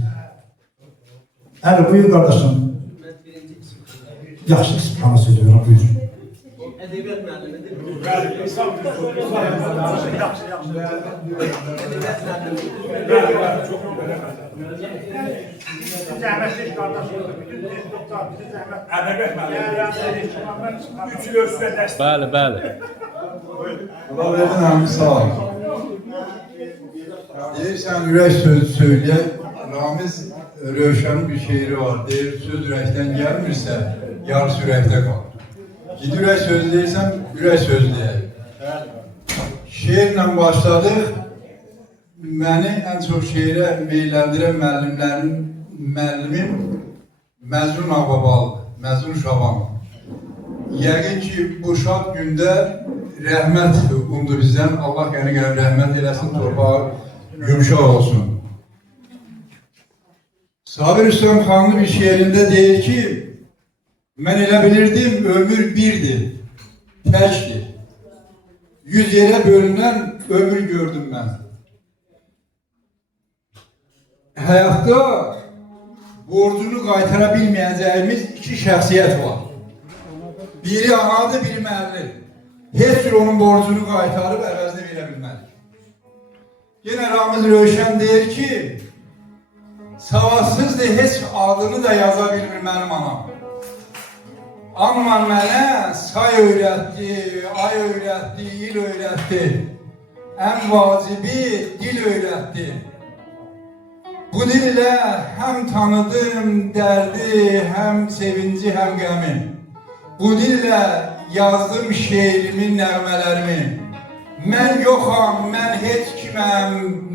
Əli, buyur qardaşım. Yaxşı istiqamə söylüyorum, buyur. Ədəbiyyat müəllimidir. Zəhmətli qardaşımız, bütün testoklar, bizi zəhmət. Ədəbiyyat müəllimi. 3 il özünə dəstək. Bəli, bəli. Allah verdin hamı sağ ol. Deyirsən ürək söz söyləyək. Ramiz Rövşan'ın bir şeiri var. Deyir söz ürəkdən gəlmirsə, yarısı ürəkdə qalır. Gid ürək sözləyirsən, ürək sözləyək. Şeirlə başladıq. Məni ən çox şeirə meyləndirən müəllimim Məzun Ağbabalıdır, Məzun Şabanov. Yəqin ki, bu şad gündə rəhmət umdu bizdən. Allah qəni gəlib rəhmət eləsin, torpağı yumuşaq olsun. Sabir Üstad Xanlı bir şeirində deyir ki, mən elə bilirdim, ömür birdir, təkdir. 100 yerə bölünən ömür gördüm mən. Həyatda borcunu qaytara bilməyəcəyimiz 2 şəxsiyyət var. Biri anadır, biri müəllim. Heç cür onun borcunu qaytarıb əvəzini verə bilmədik. Yenə Ramiz Rövşən deyir ki, savadsızdır, heç adını da yaza bilmir mənim anam. Amma mənə say öyrətdi, ay öyrətdi, il öyrətdi. Ən vacibi dil öyrətdi. Bu dillə həm tanıdım dərdi, həm sevinci, həm qəmi. Bu dillə yazdım şeirimi, nəğmələrimi. Mən yoxam, mən heç kiməm,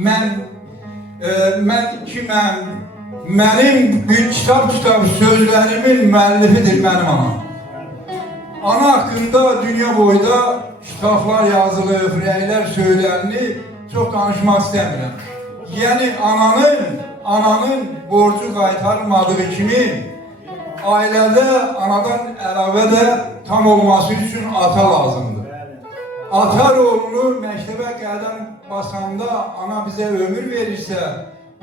mən kiməm. Mənim kitab sözlərimin müəllifidir mənim anam. Ana haqqında dünya boyda kitablar yazılıb, rəylər söylənilib, çox danışmaq istəmirəm. Yəni ananın borcu qaytarmadığı kimi ailədə anadan əlavə də tam olması üçün ata lazımdır. Ata rolunu məktəbə qədəm basanda ana bizə ömür verirsə,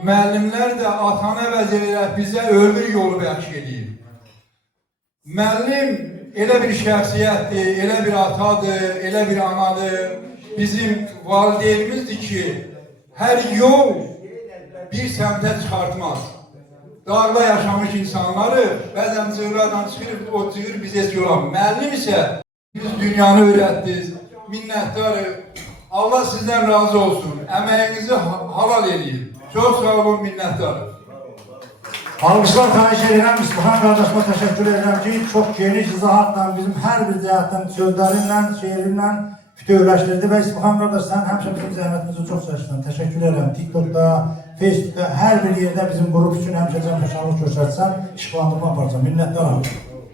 müəllimlər də atanı əvəz edərək bizə ömür yolu bəxş edir. Müəllim elə bir şəxsiyyətdir, elə bir atadır, elə bir anadır. Bizim valideynimizdir ki, hər yol bir səmtə çıxartmaz. Dağda yaşamış insanları bəzən çığırlardan çıxır, o çığır biz heç yola. Müəllim isə biz dünyanı öyrətdiniz, minnətdarıq. Allah sizdən razı olsun, əməyinizi halal edin. Çok sağ olun, minnettarım. Alkışlar xahiş edirəm, İsfahan qardaşıma təşəkkür edirəm ki, çox geniş izahatla bizim hər bir cəhətdən sözlərinlə, şeirinlə bütövləşdirdi və İsfahan qardaş sən həmişə bizim zəhmətimizi çox çəkdin. Təşəkkür edirəm. TikTokda, Facebookda, hər bir yerdə bizim qrup üçün həmişə cəmfəşarlıq göstərsən, işıqlandırma aparsan. Minnətdaram.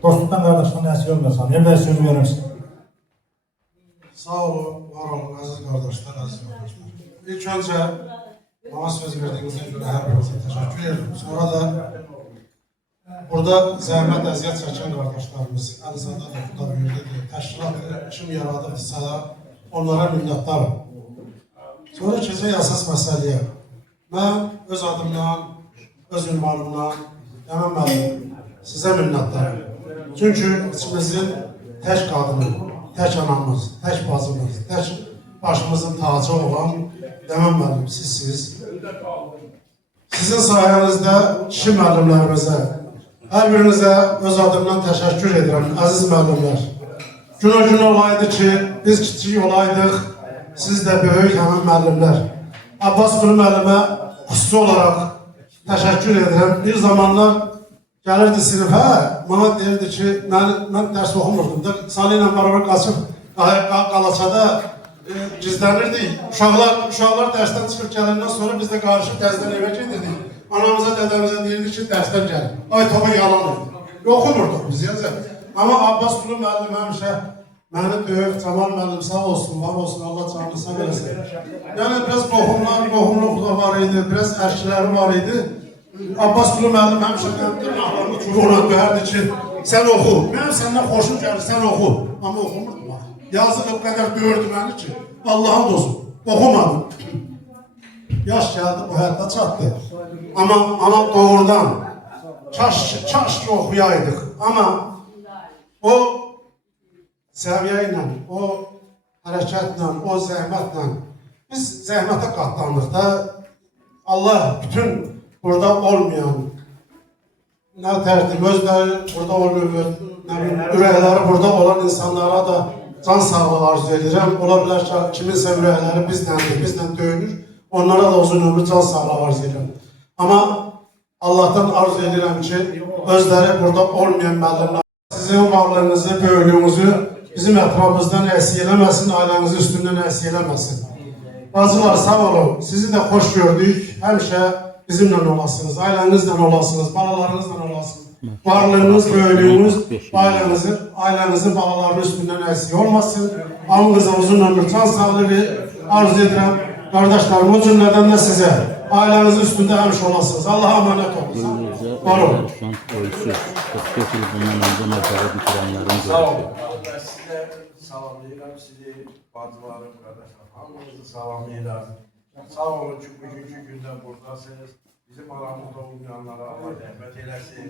Dostluqdan qardaşdan əsir olmasan. Yerdə sözü verim sizə. Sağ olun, var olun, əziz qardaşlar, əziz qardaşlar. İlk öncə bana söz verdiyinizə görə hər birinizə təşəkkür ederim. Sonra da burada zəhmət, əziyyət çəkən qardaşlarımız, Əlizada da, Xudaviyirdə də, təşkilat kim yaradıbdırsa da onlara minnətdarım. Sonra keçək əsas məsələyə. Mən öz adımdan, öz ünvanımdan, Əmən müəllim, sizə minnətdarım. Çünki içimizin tək qadını, tək anamız, tək bacımız, tək başımızın tacı olan Əmən müəllim, sizsiniz. Sizin sayənizdə kişi müəllimlərimizə, hər birinizə öz adımdan təşəkkür edirəm, əziz müəllimlər. Gün olaydı ki, biz kiçik olaydıq, siz də böyük həmin müəllimlər. Abbas Qulu müəllimə xüsusi olaraq təşəkkür edirəm. Bir zamanlar gəlirdi sinifə, bana deyirdi ki, mən dərs oxumurdum da, Salih ilə beraber qaçıb Qalaçada gizlənirdik. Uşaqlar dərsdən çıxıb gələndən sonra biz də qarışıb dərsdən evə gedirdik. Anamıza, dədəmizə deyirdik ki, dərsdən gəlir. Ay topa yalan idi. Oxumurduq biz yazı. Amma Abbas Qulu müəllim həmişə məni döyüb, Camal müəllim sağ olsun, var olsun, Allah canını sağ eləsin. Yəni biraz qohumluq da var idi, biraz əşkiləri var idi. Abbas Qulu müəllim həmişə dırnaqlarını çubuqla döyərdi ki, sən oxu. Mənim səndən xoşum gəlir, sən oxu. Amma oxumurdum. Yazıq o qədər döyürdü məni ki, Allah'ın dostu, oxumadım. Yaş gəldi, bu həyatda çatdı. Amma doğrudan, kaş ki oxuyaydıq. Amma o səviyyə ilə, o hərəkətlə, o zəhmətlə, biz zəhmətə qatlandıq da, Allah bütün burada olmayan, nə tərtib, özləri burada olmuyor, ürəkləri burada olan insanlara da can sağlığı arzu edirəm. Ola bilər ki, kiminsə ürəkləri bizlə döyünür. Onlara da uzun ömür can sağlığı arzu edirəm. Amma Allah'tan arzu edirəm ki, özləri burada olmayan müəllimlər sizin varlığınızı, böyüklüğünüzü bizim ətrafımızdan əksik eləməsin, ailənizi üstündən əksik eləməsin. Bacılar, sağ olun. Sizi də xoş gördük. Həmişə bizimlə olasınız, ailənizlə olasınız, balalarınızla olasınız. Varlığınız, böyüklüğünüz, ailənizin balalarının üstündən əksik olmasın. Alnınıza uzun ömür, can sağlığı arzu edirəm. Qardaşlarım, o cümlədən də sizə, ailənizin üstündə həmişə olasınız. Allah'a əmanət olun. Var olun. Şu an ölçüsüz. 44 yıl bundan önce mezarı bitirenlerin Sağ olun. görüşü. Ben size salamlayıram, sizi bacılarım, kardeşlerim, hamınızı salamlayıram. Sağ olun ki bugünkü gündə buradasınız. Bizim aramızda olmayanlara Allah rəhmət eləsin.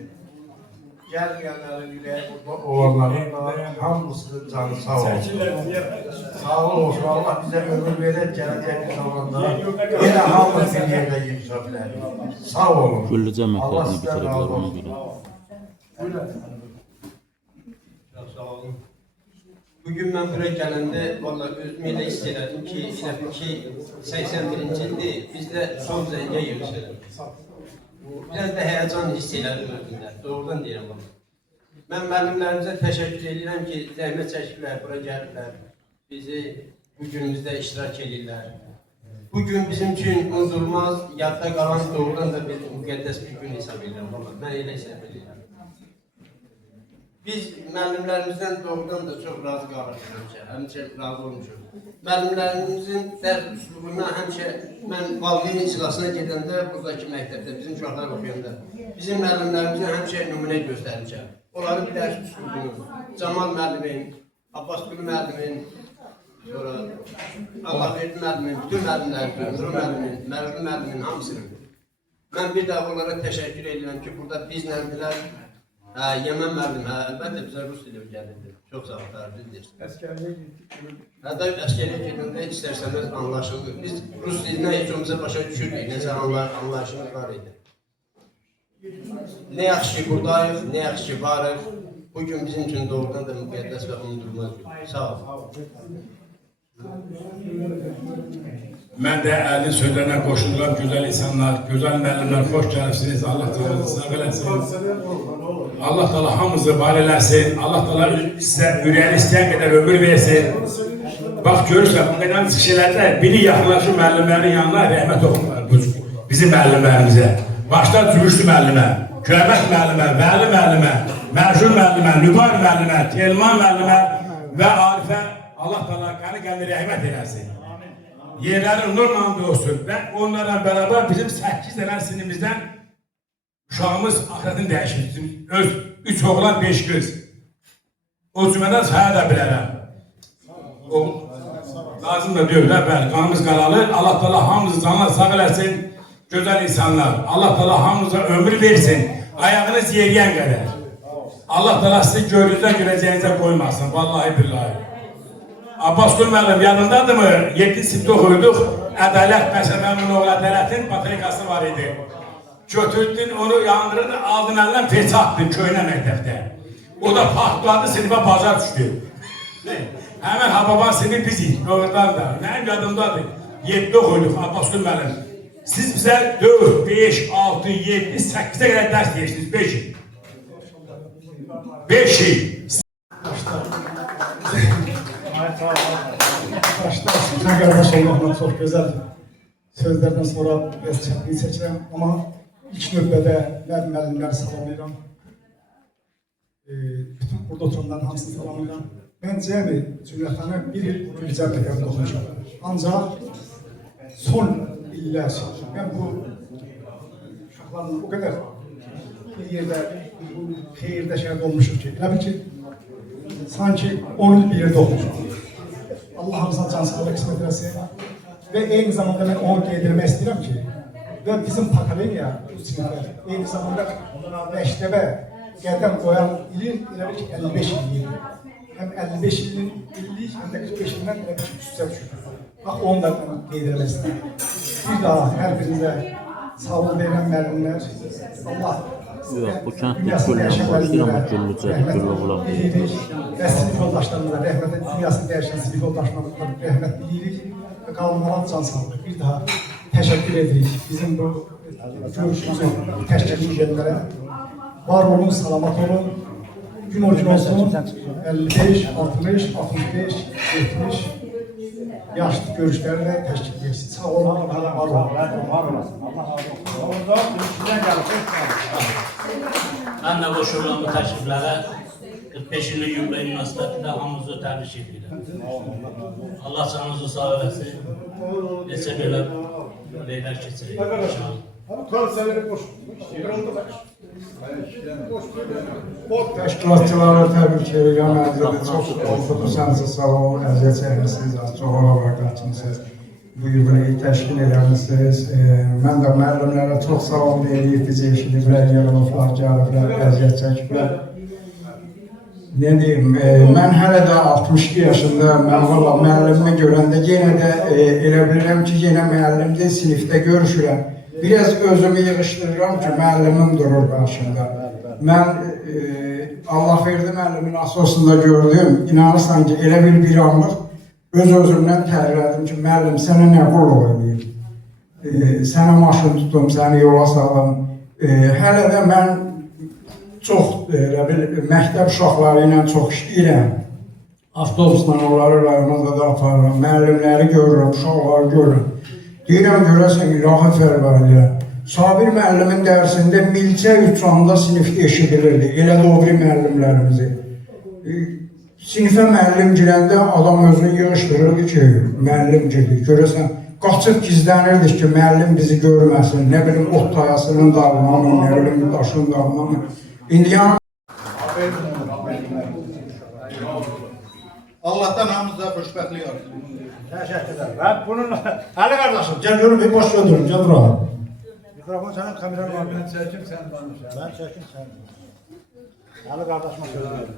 Gəlməyənlərin ürəyi burada olanların da hamısının canı sağ olsun. Sağ olsun, Allah bizə ömür verək, gələcək bir zamanda yenə hamımız bir yerdə yığışa bilərik. Sağ olun. Güllüce Allah məktəbini sizdən bitiriblər razı ona olsun. görə. Buyurun. Çox sağ olun. Bugün mən buraya gələndə valla özümü elə hiss elədim ki, elə bil ki 81-ci ildir, biz də son zəngə yığışırıq. Biraz da həyəcan hiss elədim özümdə, doğrudan deyirəm bunu. Mən müəllimlərimizə təşəkkür edirəm ki, zəhmət çəkiblər, bura gəliblər, bizi bu günümüzdə iştirak edirlər. Bugün bizim üçün unudulmaz, yadda qalan doğrudan da bir müqəddəs bir gün hesab edirəm, mən elə hesab edirəm. Biz müəllimlərimizdən doğrudan da çox razı qalmışıq, həmişə razı olmuşuq. Müəllimlərimizin dərs üslubundan həmişə, mən valideyn iclasına gedəndə, buradakı məktəbdə, bizim uşaqlar oxuyanda, bizim müəllimlərimizə həmişə nümunə göstərmişəm. Onların dərs üslubunu, Camal müəllimin, Abbas Qulu müəllimin, sonra Allahverdi müəllimin, bütün müəllimlərin, Nuru müəllimin, Mərhum müəllimin hamısının. Mən bir daha onlara təşəkkür edirəm ki, burada bizləndirlər. Yemen müəllim, əlbəttə bizə rus dili öyrədildi. Çox sağ olun, düzdür. Əskərliyə getdik. Hətta əskərliyə gedəndə istərsəniz anlaşıldı. Biz rus dilinə heç olmasa başa düşürdük, necə anlayışımız var idi. Nə yaxşı ki buradayıq, nə yaxşı ki varıq. Bugün bizim üçün doğrudan da müqəddəs və unudulmaz gün. Sağ olun. Mən də əlin sözlərinə qoşuluram, gözəl insanlar, gözəl müəllimlər, xoş gəlibsiniz. Allah canınızı sağ eləsin. Allah Teala hamımızı var eləsin. Allah Teala sizə ürəyini istəyən qədər ömür versin. Bax görürsən, bu qədər şeylərdə biri yaxınlaşır müəllimlərin yanına, rəhmət oxunlar bizim müəllimlərimizə. Başda Cümüşlü müəllimə, Köymət müəllimə, Vəli müəllimə, Mərjun müəllimə, Lübar müəllimə, Telman müəllimə və Arifə Allah Teala qəni rəhmət eləsin. Yerləri nurla dolsun və onlarla beraber bizim 8 dənə sinimizdən uşağımız ahirətini dəyişir. Öz 3 oğlan 5 qız. O cümlədən saya da bilərəm. O lazım da diyor da bəli, qanımız qalalı. Allah Teala hamımızı canla sağ eləsin. Gözəl insanlar. Allah Teala hamımıza ömür versin. Ayağınız yeriyən qədər. Allah Teala sizi gördüğünüzdə görəcəyinizə koymasın. Vallahi billahi. Abbas Gül müəllim yanındadır mı? 7 sinifdə oxuyduq. Ədalət, məsələn, oğlu Ədalət'in batarikası var idi. Götürdün, onu yandırdı, aldın əlindən peçə attın köynə məktəbdə. O da partladı, sinife bazar düşdü. Hemen Hababan sinifi bizik, doğrudan da. Mənim yadımdadır. 7'de oxuyduq, Abbas Gül müəllim. Siz bizə 4, 5, 6, 7, 8'e qədər dərs deyirsiniz, 5 il. 5 il. Başta sizden kardeş olmakla çok güzel sözlerden sonra biraz çekmeyi seçeceğim ama ilk növbədə mən müəllimləri salamlayıram. Bütün burada oturanların hamısını salamlayıram. Ben cəmi cümlətəni bir il Gülcər məktəbində oxumuşam. Ancaq son illər ben bu uşaqlarla o kadar bir yerdə, xeyirdə şəhərdə olmuşum ki, elə ki sanki 10 il bir yerdə oxumuşum. Allah hamısına can sağlığı qismət eləsin. Və eyni zamanda mən onu qeyd istəyirəm ki, və bizim Pakaleya bu siniflər eyni zamanda məktəbə qədəm qoyan ilin elə ki 55 illiyi. Həm 55 ilin illik, həm də 45 ilindən elə ki üstə düşür. Bax onu da mən qeyd eləmək istəyirəm. Bir daha hər birinizə sağlıq verən müəllimlər, Allah Yox, bu kənddə güllü başlayır, amma güllücədir, güllü oğlan. Və sinif yoldaşlarımıza rəhmət edirik, dünyasını dəyişən sinif yoldaşlarımıza rəhmət edirik və qalmalara can sağlıq. Bir daha təşəkkür edirik bizim bu görüşümüzü təşkil edənlərə. Var olun, salamat olun, gün o gün olsun, 55, 60, 65, 70 yaşlı görüşləri də təşkil edirik. Sağ olun, var olun. Ben de koşulan bu təşriflərə 45 illik yubiley münasibətində hamımızı təbrik edirəm. Allah canınızı sağ eləsin. Neçə belə leylər keçirik inşallah. Təşkilatçıları təbrik edirəm. Çox oxudusanız sağ olun, əziyyət çəkmisiniz, çox olaraq qaçmışsınız. Bu yubileyi təşkil edərsiniz. Mən də müəllimlərə çox sağ olun deyib, bizi eşidiblər, yorulublar, gəliblər, əziyyət çəkiblər. Ne diyeyim, mən hələ də 62 yaşında, mən valla müəllimimi görəndə yenə də elə bilirəm ki, yenə müəllimdə sinifdə görüşürəm. Biraz özümü yığışdırıram ki, müəllimim durur qarşımda. Mən Allah verdi müəllimin asosunda gördüm, inanırsan ki, elə bir anlıq öz-özümdən tərlədim ki, müəllim, sənə nə qulluq edeyim? Sənə maşın tutum, səni yola salım. Hələ də mən çox məktəb uşaqları ilə çox işləyirəm. Avtobusla onları rayonada da aparıram, müəllimləri görürəm, uşaqları görürəm. Deyirəm, görəsən, ilahi fərvəliyə. Sabir müəllimin dərsində milçə üçanda sinifdə eşidilirdi, elə də o bir müəllimlərimizi. Sinifə müəllim girəndə adam özünü yığışdırırdı ki, müəllim girdi. Görəsən, qaçıb gizlənirdik ki, müəllim bizi görməsin, nə bilim, ot tayasının dalmanı, nə bilim, daşın dalmanı. İndi Allah'tan hamımıza xoşbəxtlik olsun. Teşekkür ederim. Ben bununla, Ali kardeşim, Gel yürü bir boş götürün, gel buraya. mikrofon senin, kameran var. Ben çekim, sen konuşa. Ben çekim, sen. Ali kardeşime söylüyorum.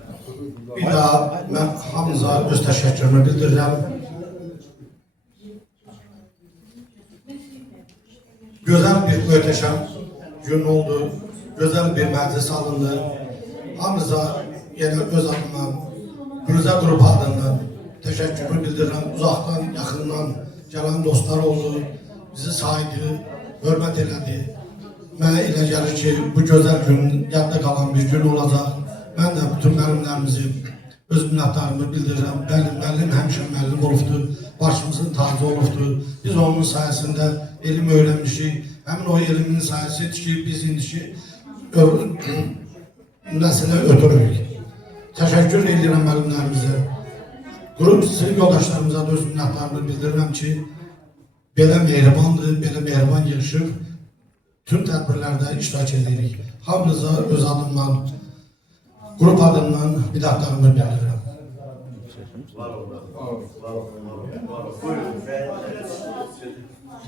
Bir daha ben hamımıza öz təşəkkürümü bildirirəm. Gözəl bir möhtəşəm gün oldu. Gözəl bir məclis alındı. Hamımıza yenə öz adımdan, Gülüzar qrupu adından təşəkkürümü bildirirəm. Uzaqdan, yaxından gələn dostlar oldu, bizi saydı, hörmət elədi. Mənə elə gəlir ki, bu gözəl gün yadda qalan bir gün olacaq. Mən də bütün müəllimlərimizi, öz minnətdarımı bildirirəm. Müəllim həmişə müəllim olubdur, başımızın tacı olubdur. Biz onun sayəsində elm öyrənmişik. Həmin o elmin sayəsidir ki, biz indiki nəslə ötürürük. Təşəkkür edirəm müəllimlərimizə. Qrup sinif yoldaşlarımıza da öz minnətdarımı bildirirəm ki, belə mehribandır, belə mehriban yığışıb tüm tədbirlərdə iştirak edirik. Hamınıza öz adımdan, qrup adımdan minnətdarımı bildirirəm.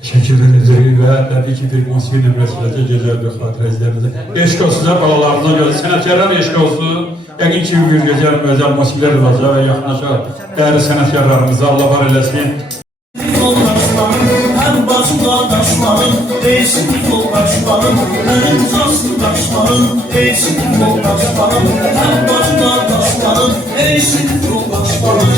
Teşekkür ederim ve tabii ki bir musiqi nömrəsində gözəl bir xatirəclərimizə. Eşq olsun sizə, balalarınıza görə. Sənətkarlar eşq olsun. Yəqin ki, bir gözəl musiqilər olacaq və yaxınlaşaq. Değerli sənətkarlarımıza Allah var eləsin. Hem bacı kardeşlerim, değişik yoldaşlarım, benim caslı taşlarım, değişik yoldaşlarım, hem bacı kardeşlerim, değişik yoldaşlarım.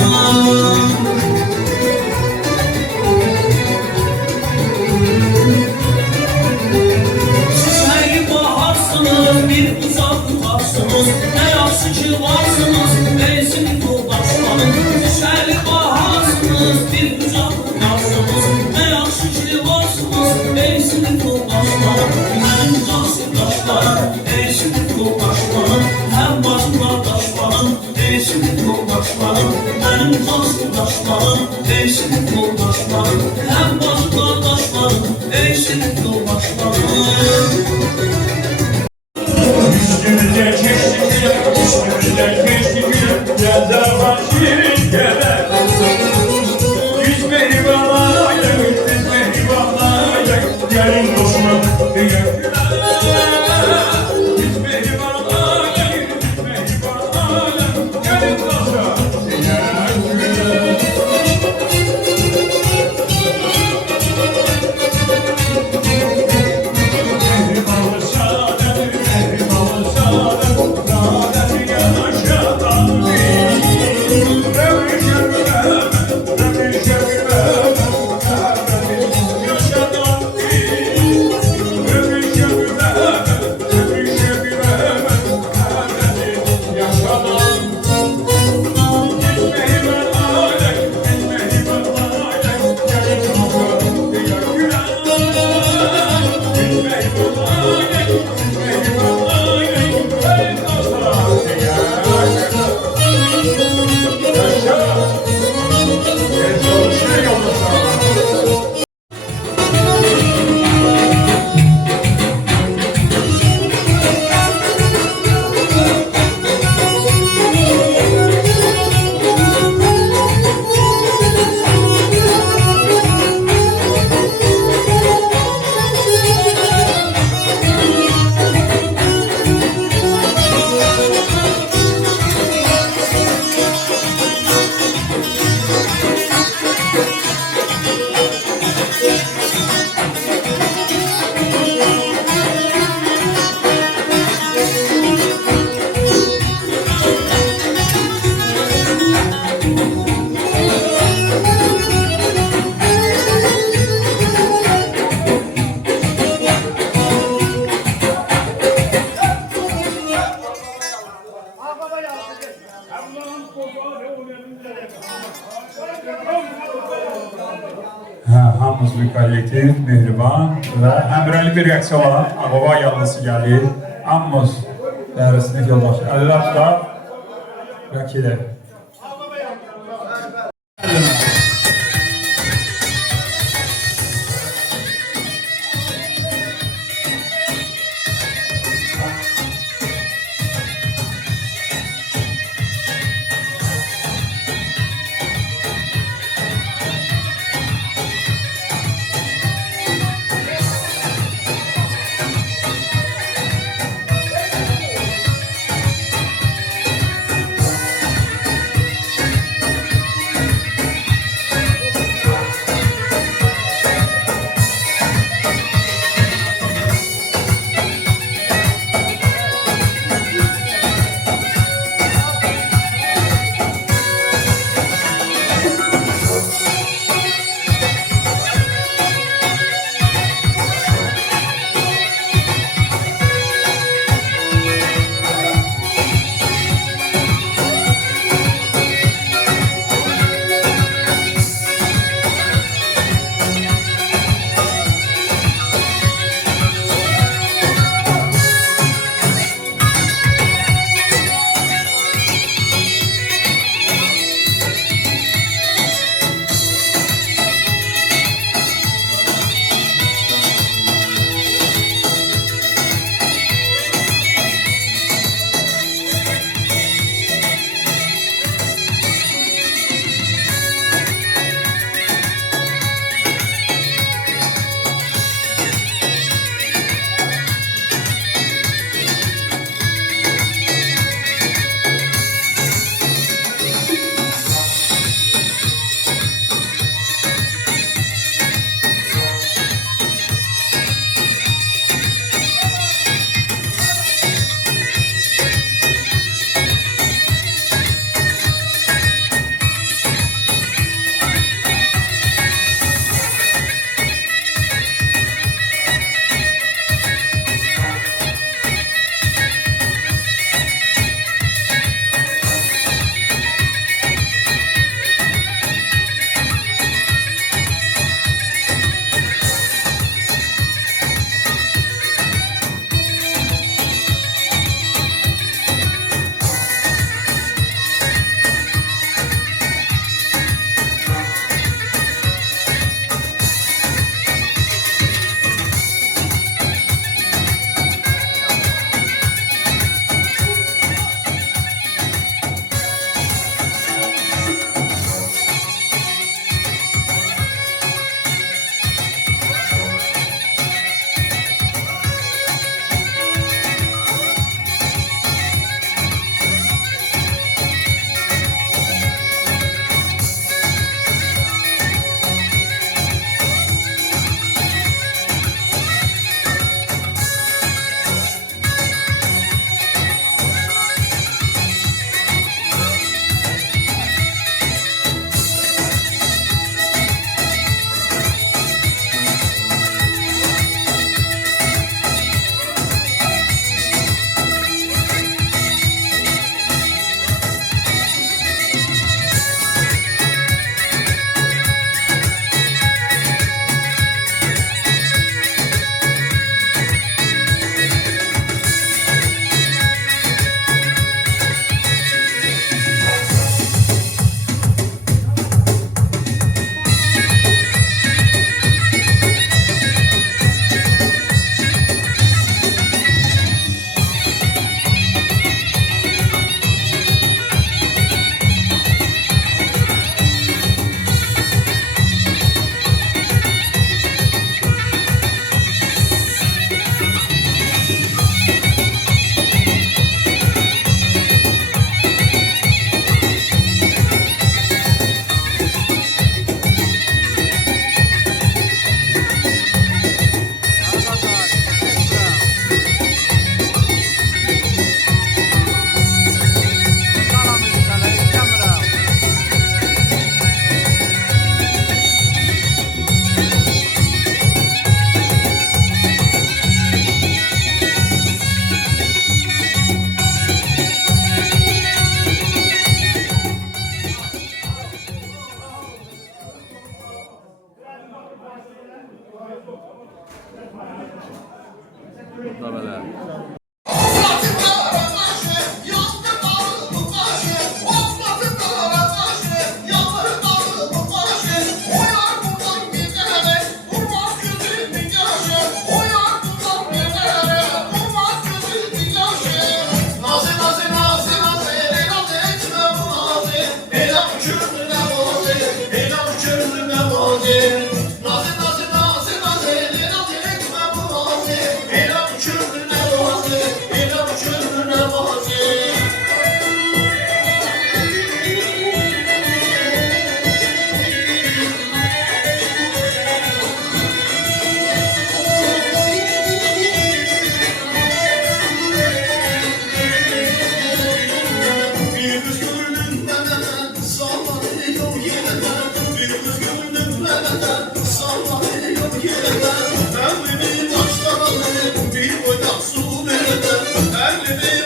Çiçeği baharsınız, bir uzak tutarsınız, ne yaxşı ki varsınız, değişik yoldaşlarım. Çiçeği baharsınız, bir uzak tutarsınız, ne yaxşı ki varsınız, değişik yoldaşlarım. Benim caslı taşlarım, değişik yoldaşlarım, hem bacı kardeşlerim, değişik yoldaşlarım, benim caslı taşlarım, değişik yoldaşlarım, hem bacı kardeşlerim, değişik yoldaşlarım. Üstümüze geçti gül, üstümüze geçti gül, yazar şirin gelir. Yüz mehribanaya, gelin dostum, dünya yüz mehribanaya, gelin dostum, dünya Hamımız bir kollektiv, mehriban ve əmrəli bir reaksiya olan Ağova yanlısı gəlir. Hamımız dərsinlik yoldaşı. Əllər tutar, vəkili.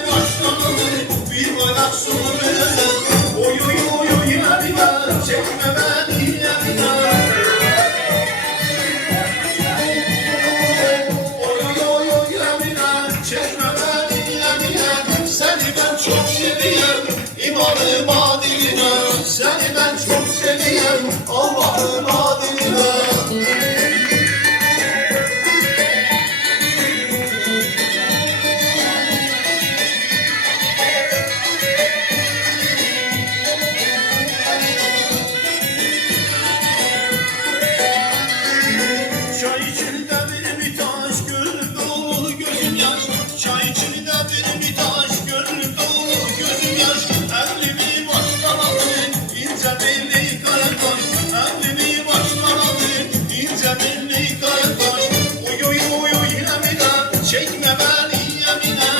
başlamadı bir bayrak sonu verelim. Oy oy oy oy yemine çekme beni yemine. Oy oy oy oy yemine çekme beni yemine. Seni ben çok seviyorum imanım adiline. Seni ben çok seviyorum Allah'ım adiline. Çay içinde bir taş gönlüm dolu gözüm yaş. Çay içinde bir taş gönlüm dolu gözüm yaş. Elimi baştan alın ince belli karataş. Elimi baştan alın ince belli karataş. Oy oy oy oy yemine çekme beni yemine.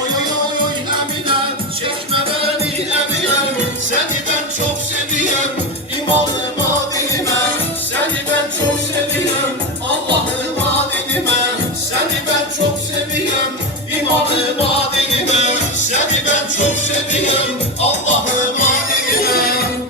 Oy oy oy oy yemine çekme beni yemine. Seni ben çok seviyorum İmanım adilime. Seni ben çok seviyorum Allah'ım adilime. Seni ben çok seviyorum İmanım adilime. Seni ben çok seviyorum Allah'ım adilime.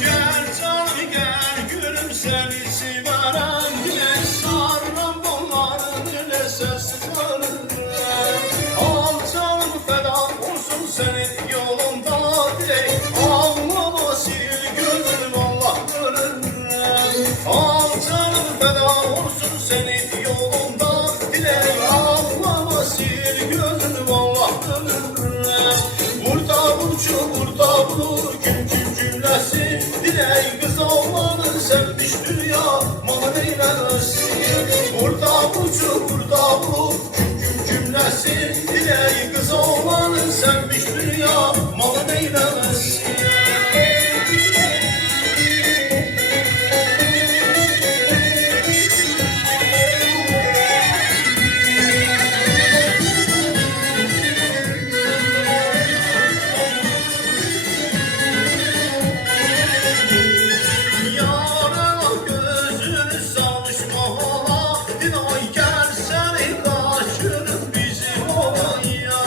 Gel canım gel gülüm seni severim. Dile sarılan bunların dile sessiz ölürüm. Al canım feda olsun senin yolunda dile. Ağlama sil gönlüm Allah görürüm. Al canım feda olsun senin yolunda dile. Ağlama sil gönlüm Allah görürüm. Burada burada bulur gün cümlesi. Diley kız oğlanın sevmiş dünya mal eylemesin. Burada bulur gün cümlesi. Diley kız oğlanın sevmiş dünya mal eylemesin. Yarına gözünü salışma hala. Dinay gel seni taşırım bizim olaya.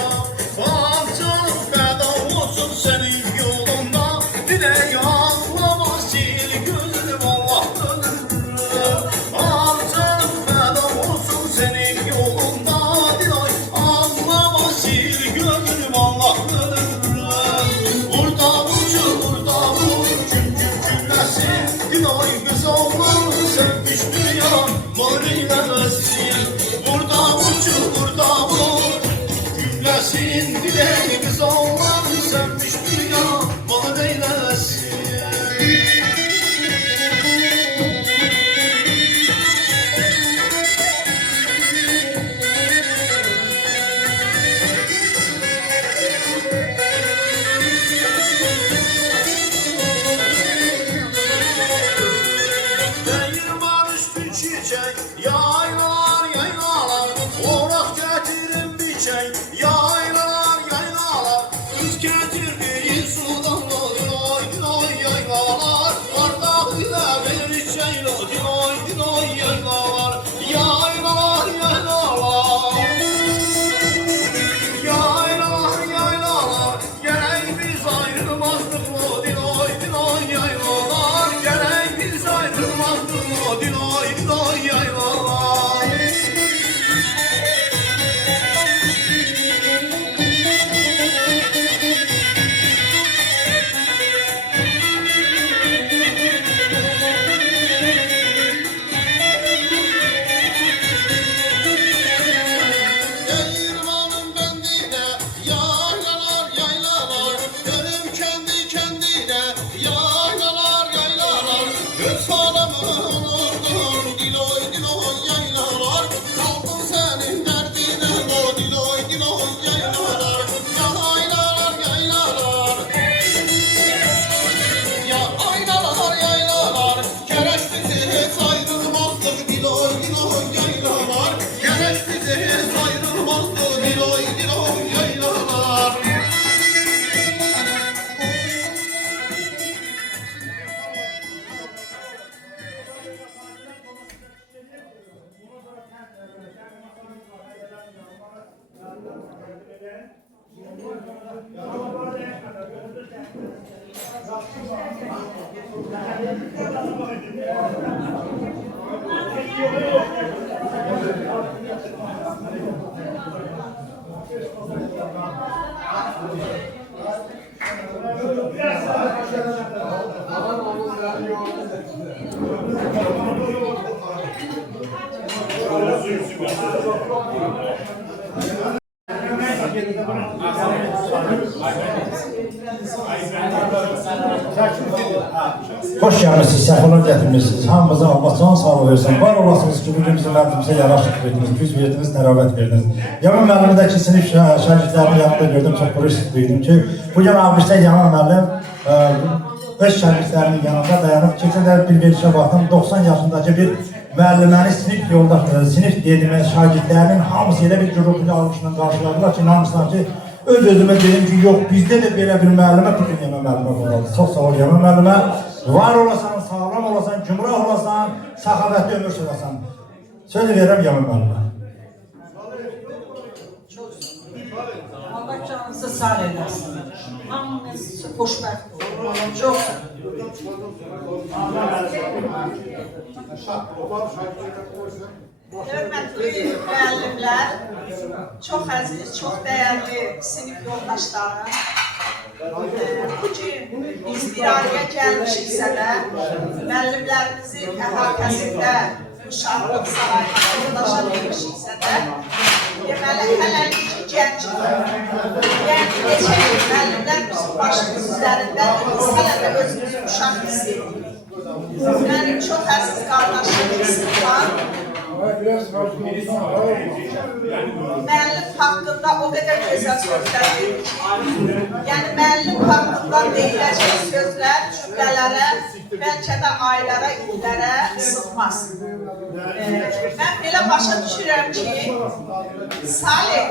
Al canım feda olsun senin yolunda. Dilek ağlama sil gözüm Allah ölürüm. Al canım feda olsun senin yolunda. Dilek ağlama sil gözüm Allah ölürüm. Burada vur cümlesi. Dilay kız oğlanı sevmiş dünya mal eylemesin. Burada vur cümlesin. Dilay kız oğlanı sevmiş dünya mal eylemesin. Hoş gelmişsiniz, sefalar getirmişsiniz. Hamımıza Allah can sağlığı versin. Var olasınız ki bugün bizim məktəbimizə yaraşıq verdiniz, güc verdiniz, təravət verdiniz. Yaman müəllimdəki sinif şagirdlərinin yanında gördüm, çox xürüş duydum ki, bugün abişdə Yaman müəllim öz şagirdlərinin yanında dayanıb, keçən də bir verişə baxdım, 90 yaşındakı bir müəlliməni sinif yoldaşı, sinif dedimə şagirdlərinin hamısı elə bir gürültülü alışla qarşıladılar ki, inanmışlar ki, öz-özümə dedim ki, yox, bizdə də belə bir müəllimə bugün Yaman müəllimə qoyuldu. Çox sağ ol Yaman müəllimə. Var olasan, sağlam olasan, cümrah olasan, səxavətli ömür sürəsən. Söz verirəm Yaman müəllimə. Allah canınızı sağ eləsin. Hamınız xoşbəxt olun. Çox hörmətli müəllimlər, çox əziz, çox dəyərli sinif yoldaşlarım. Bugün biz bir araya gəlmişiksə də, müəllimlərimizin əhatəsində uşaqlıq sarayına yoldaşa vermişiksə də, deməli, hələlik ki, gəncik. Yəni, neçə il müəllimlər bizim başımız üzərində biz hələ də özümüzü uşaq hiss edirik. Mənim çox əziz qardaşım İstifan, müəllim haqqında o qədər gözəl sözlər verir ki, yəni müəllim haqqında deyiləcək sözlər cümlələrə, bəlkə də aylara, illərə sığmaz. Mən belə başa düşürəm ki, Salih,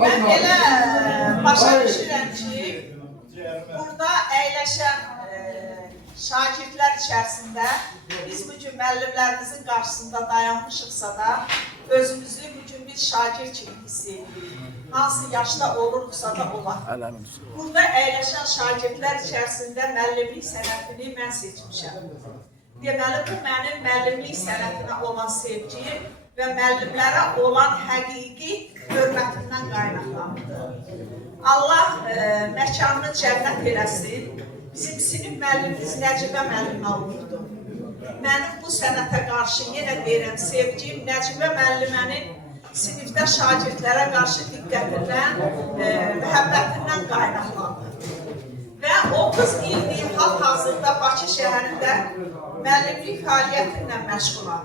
mən elə başa düşürəm ki, burada əyləşən şagirdlər içərisində biz bugün müəllimlərimizin qarşısında dayanmışıqsa da özümüzü bugün bir şagird kimi hiss edirik. Hansı yaşda olurduqsa da olaq. Burada əyləşən şagirdlər içərisində müəllimlik sənətini mən seçmişəm. Deməli, bu mənim müəllimlik sənətinə olan sevgim və müəllimlərə olan həqiqi hörmətimdən qaynaqlanır. Allah məkanını cənnət eləsin. Bizim sinif müəllimimiz Nəcibə müəllimə olurdu. Mənim bu sənətə qarşı yenə deyirəm, sevgim Nəcibə müəllimənin sinifdə şagirdlərə qarşı diqqətindən, məhəbbətindən qaynaqlanır. Və 30 ildir hal-hazırda Bakı şəhərində müəllimlik fəaliyyətinlə məşğulam.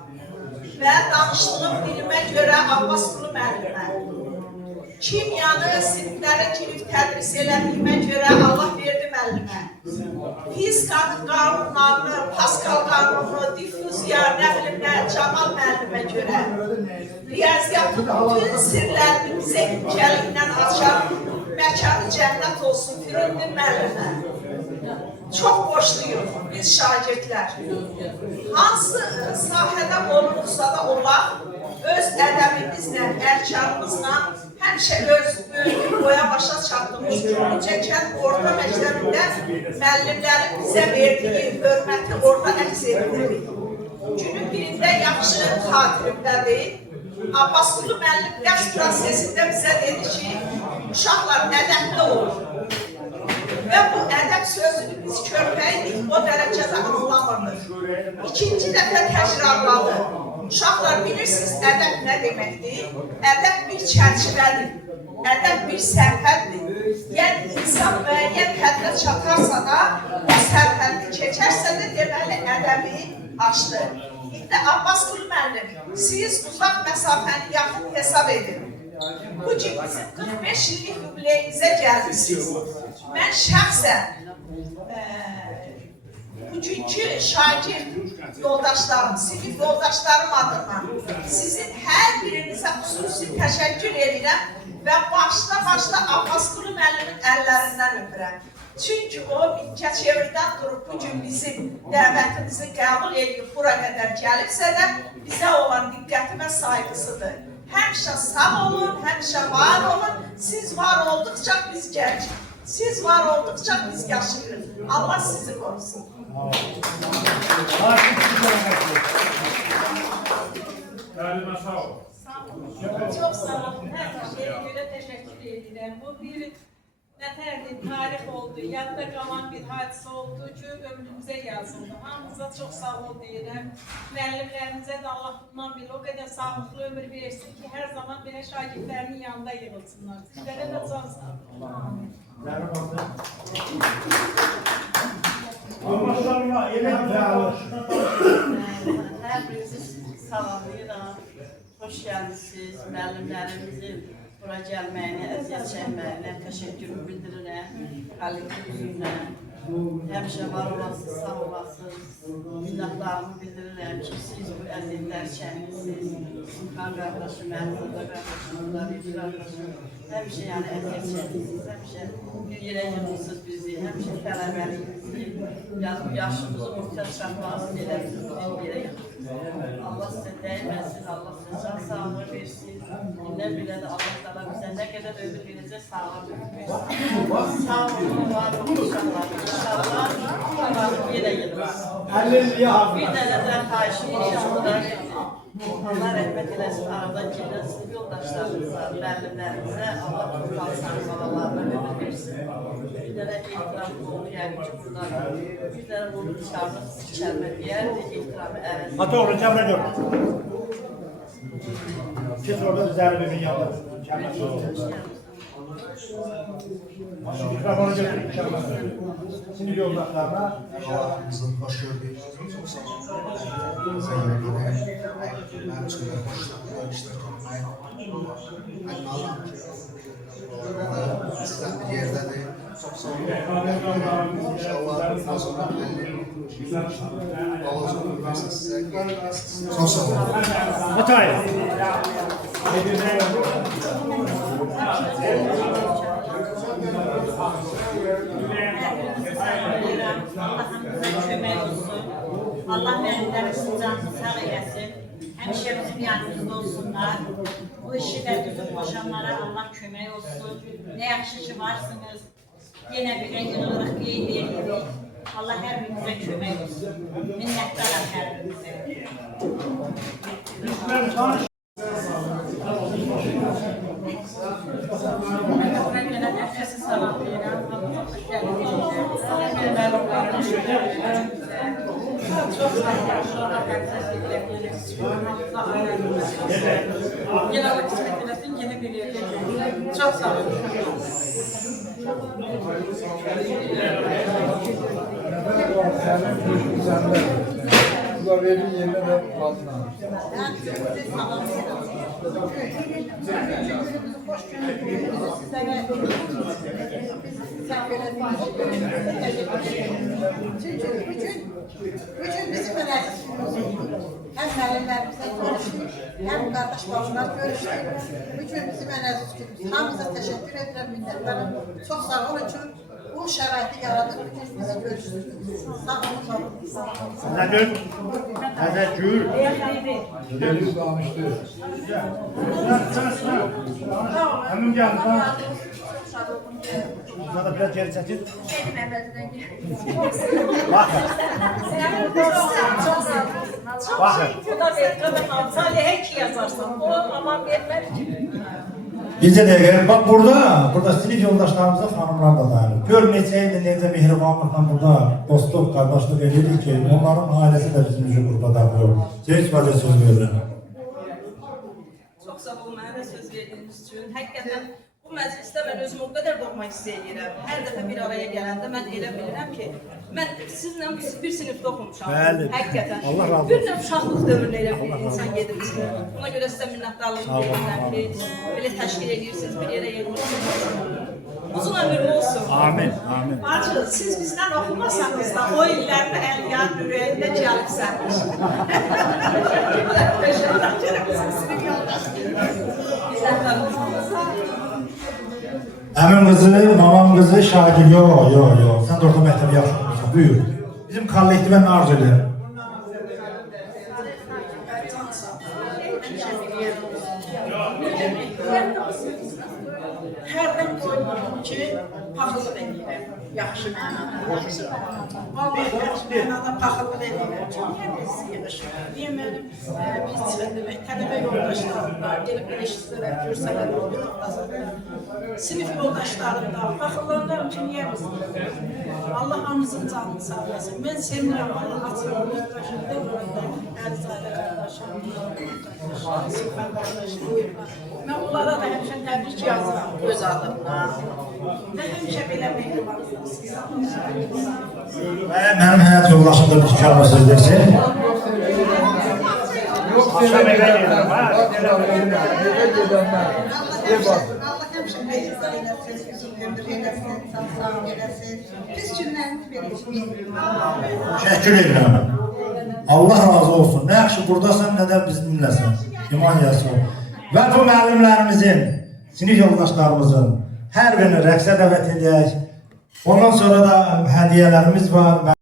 Və danışdığım dilimə görə Abbasqulu müəllimə, kimyanı siniflərə girib tədris elədiyimə görə Allah verdi müəllimə. Fizikanın qanunlarını, Paskal qanunu, diffuziya, nə bilim nə, Camal müəllimə görə, riyaziyyatın bütün sirlərini bizə incəliklə açan, məkanı cənnət olsun Firundin müəllimə. Çox boşluyuz biz şagirdlər. Hansı sahədə olursa da olaq, öz ədəbimizlə, ərkanımızla həmişə öz böyük boya başa çatdığımız Gürcəkən orta məktəbində müəllimlərin bizə verdiyi hörməti orada əks etdiririk. Günün birində yaxşı xatirimdədir. Abbasqulu müəllim dərs prosesində bizə dedi ki, uşaqlar ədəbli olur. Və bu ədəb sözünü biz körpəydik, o dərəcədə anlamırdık. İkinci dəfə təkrarladı. Uşaqlar bilirsiniz, ədəb nə deməkdir? Ədəb bir çərçivədir, ədəb bir sərhəddir. Yəni, insan müəyyən həddə çatarsa da, o sərhəddi keçərsə də deməli ədəbi açdı. İndi Abbasqulu müəllim, siz uzaq məsafəni yaxın hesab edin. Bugün bizim 45 illik yubileyimizə gəlmişsiniz. Mən şəxsən bugünkü şagird yoldaşlarım, sinif yoldaşlarım adına sizin hər birinizə xüsusi təşəkkür edirəm və başda Abbasqulu müəllimin əllərindən öpürəm. Çünkü o Keçiören'den durup bugün bizim dəvətimizi qəbul edib bura qədər gəlibsə də bizə olan diqqəti və saygısıdır. Həmişə sağ olun, həmişə var olun. Siz var olduqca biz gəncik. Siz var olduqca biz yaşayırıq. Allah sizi korusun. Çok sağ olun. Her şeye göre teşekkür ederim. Bu bir nətərdir, tarix oldu, yadda qalan bir hadisə oldu ki, ömrümüzə yazıldı. Hamınıza çox sağ ol deyirəm. Müəllimlərimizə də Allah bundan bir o qədər sağlıqlı ömür versin ki, hər zaman belə şagirdlərinin yanında yığılsınlar. Sizlərə də can sağ olun. Hər birinizi salamlayıram. Hoş gəldiniz. Müəllimlərimizin bura gəlməyinə, əziyyət çəkməyinə təşəkkür bildirirəm. Xaliqin üzümlə. Həmişə var olasınız, sağ olasınız. Minnətlarımı bildirirəm ki, siz bu əziyyətlər çəkmişsiniz. Simxan qardaşım, Məhdədə qardaşım, Rəbbi qardaşım. Həmişə yəni əziyyət çəkmişsiniz, həmişə bir yerə yığmışsınız bizi, həmişə tələbəliyinizi, yaşımızı ortaya çıxartmağınızı eləmişsiniz, bir yerə yığmışsınız. Allah sizə dəyməsin, Allah sizə can sağlığı versin. Gündən bilə də Allah qala bizə nə qədər ömür verəcək, sağlığı versin. Sağ olun, var olun, inşallah. İnşallah, yenə yığılır. Bir dənədən xahişim inşallah. Allah rəhmət eləsin, aradan gedən sizin yoldaşlarınıza, müəllimlərinizə, Allah tutan sağlıqlarına ömür versin. Bir dənə ehtiramımız oldu, yəni ki, burada bir dənə bunu çıxarmız, kəlmə deyərdi, ehtiramı əvəz. Ha doğru, cəmrə gör. Kes orada zərbimin yanında. Mikrofonu götürün, sinir yoldaşlarına. Allah'ımızın hoş gördüğünüz için çok sağ olun. Zeynep'e, ben çıkıyorum. İşte kalmayı. Allah'ım sizden bir yerde de çok sağ olun. İnşallah bundan sonra Allah'ın üniversitesi size çok sağ olun. Hatay. Allah'ımıza kömək olsun. Allah müəllimlərimizin canını sağ eləsin. Həmişə bizim yanımızda olsunlar. Bu işi də düzüb qoşanlara Allah kömək olsun. Nə yaxşı ki varsınız. Yenə birə yığılırıq, qeyd edirik. Allah hər birimizə kömək olsun. Minnətdaram hər birimizə. Herkese salamlayıram. Çok sağ olun. Yine vakit beklesin, yeni bir yerde. Çok sağ olun. Bunlar verin yerine de fazla. Ben sizi salamlayıram. Hoş geldiniz. Sizlere çünkü bugün bizim öğrencilerimiz hem müəllimlərimizlə görüşdük, hem kardeş bacılar görüşdük. Bugün bizim öğrencilerimiz. Hamıza teşekkür ederim, minnettarım. Çok sağ olun çünkü bu şəraiti yaradıb bugün bizi görüşdürdünüz. Sağ olun. Nədir? Nədir? Gül. Deniz danıştı. Həmin gəldi. Burada biraz geri çəkil. Bakın. Bakın. Salih'e ki yazarsan, o aman vermez. Bircə dəqiqə, bax burada sinif yoldaşlarımıza xanımlar da dayanır. Gör neçə ildir, necə mehribanlıqla burada dostluq, qardaşlıq edirik ki, onların ailəsi də bizim üçün qrupa daxil. Heç vəcə söz verirəm. Çok sağ olun, mənə də söz verdiğiniz için. Həqiqətən bu məclisdə mən özümü o qədər doğmaq istəyirəm. Hər dəfə bir araya gələndə mən elə bilirəm ki, mən sizinlə bir sinifdə oxumuşam. Bəli. Həqiqətən. Allah razı olsun. Bir də uşaqlıq dövründə elə bir insan gedirsin. Buna görə sizə minnətdarlığımı bildirirəm ki, belə təşkil edirsiniz, bir yerə yığılmışsınız. Uzun ömürlü olsun. Amin, amin. Bacı, siz bizdən oxumasanız da o illərdə əl-yad ürəyində gəlibsənmiş. Bizdən tanışsınız. Əmin qızı, mamam qızı, Şagir. Yox. Sən də orta məktəbi yaxşı oxumuşsan. Buyur. Bizim kollektivə nə arzu edir? Hərdən qoymadım ki, paxıllıq edirəm. Yaxşı mənada. Vallahi yaxşı mənada paxıllıq edirəm ki, niyə biz yığışmır? Niyə mənim biz tələbə yoldaşlarım da, gelib ilişdirərək görsələr oldu, sinif yoldaşlarım da, paxıllanıram ki, niyə biz Allah hamımızın canını sağ olasın. Mən sevinirəm, Allah açıyorum, yoldaşımda, Əlizadə qardaşım, Sübhan qardaşım. Mən onlara da həmişə təbrik yazıram öz adımdan. Və həmişə belə mehribansınız. Mənim həyat yoldaşım da bir kəlmə söz desin. Akşam eve gelirim ha. Eve gedənlər. Ev var. Allah həmişə məclislər eləsin, ömür eləsin, sağ eləsin. Pis günlərimiz belə Təşəkkür edirəm. Allah razı olsun. Nə yaxşı buradasan, nə də biz dinləsən. İman yazsın. Və bu müəllimlərimizin, sinif yoldaşlarımızın hər birini rəqsə dəvət edək. Ondan sonra da hədiyyələrimiz var.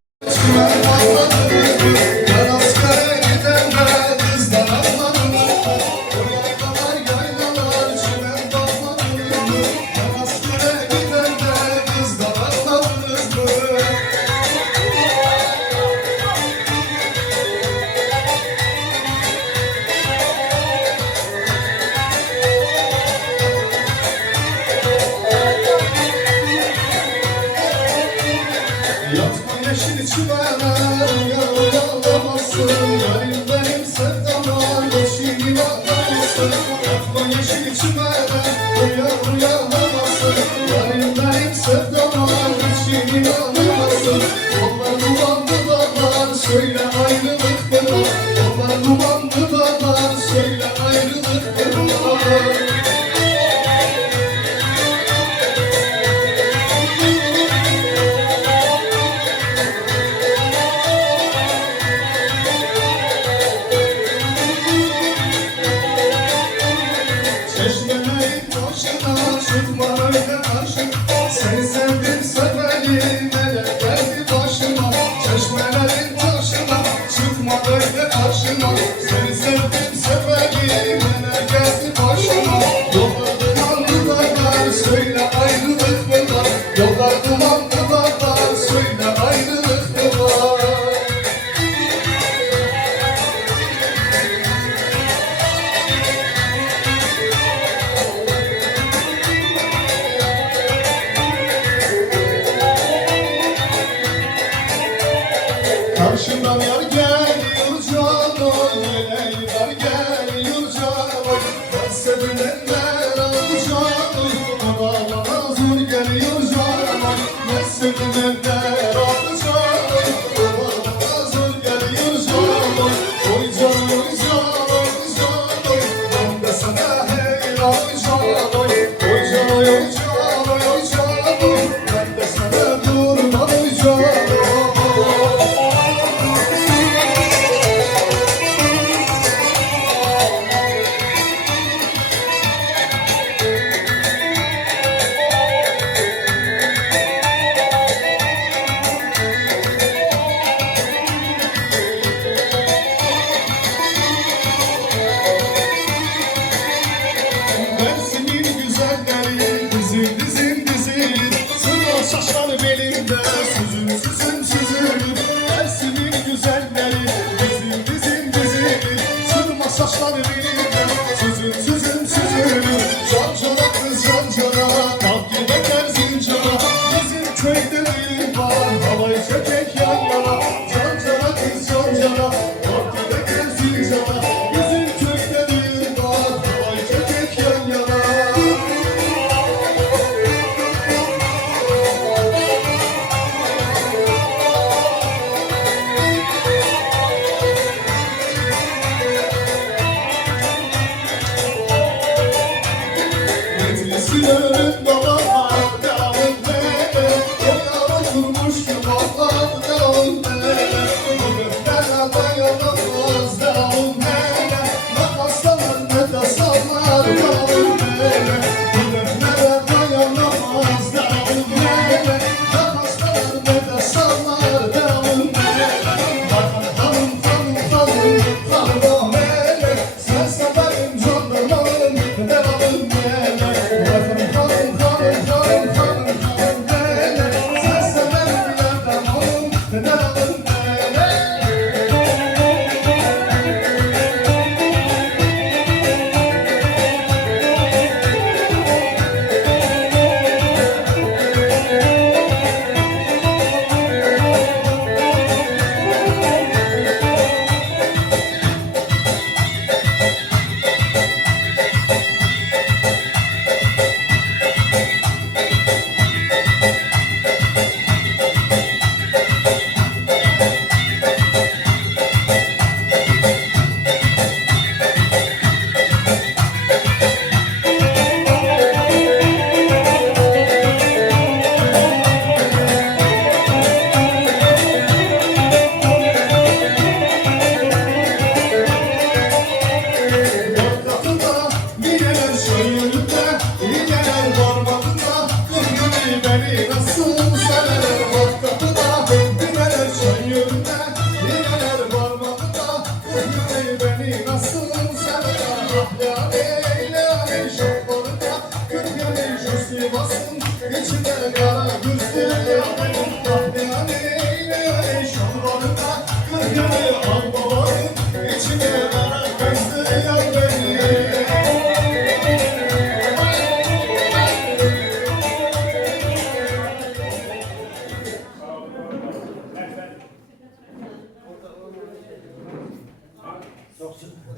Yatma yeşil çimene, yağlamasın. Benim sevdama yeşil yağlamasın. Yatma yeşil çimene, yağlamasın. Benim sevdama yeşil yağlamasın. Yollar dumanlı dağlar, söyle ayrılık ne var? Yollar dumanlı dağlar, söyle ayrılık ne var? Çeşmenin başına çıkma öyle karşı. Seni sevdim seveli melek geldi başıma. Çeşmelerin taşına çıkma öyle karşıma. Seni sevdim seveli melek geldi başıma. Yollar dumanlı dağlar söyle ayrılık ne var? Yollar dumanlı dağlar söyle ayrılık ne var? Karşımdan yar geliyor can o yeleği.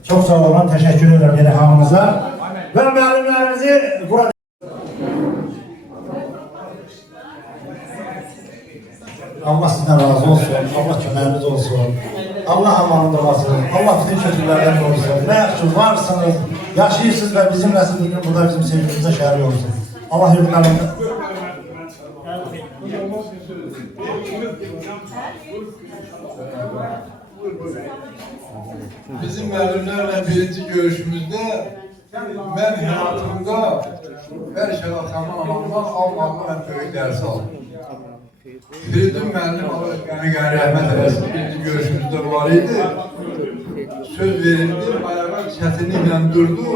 Çok sağ olun, teşekkür ederim yine hamımıza. Ve müəllimlərimizi burada... Allah sizden razı olsun, Allah köməyiniz olsun, Allah amanında olsun, Allah bütün kötülərdən olsun. Ne yaxşı varsınız, yaşayırsınız ve bizimle siz bugün burada bizim sevgimizde şəhəri olsun. Allah yürüdülərində. Bizim müəllimlərlə birinci görüşümüzdə mən həyatımda hər şey atamdan almaqla mən böyük dərsi aldım. Firidun müəllim qəni rəhmət eləsin, birinci görüşümüzdə var idi. Söz verildi, ayağa çətinliklə durdu.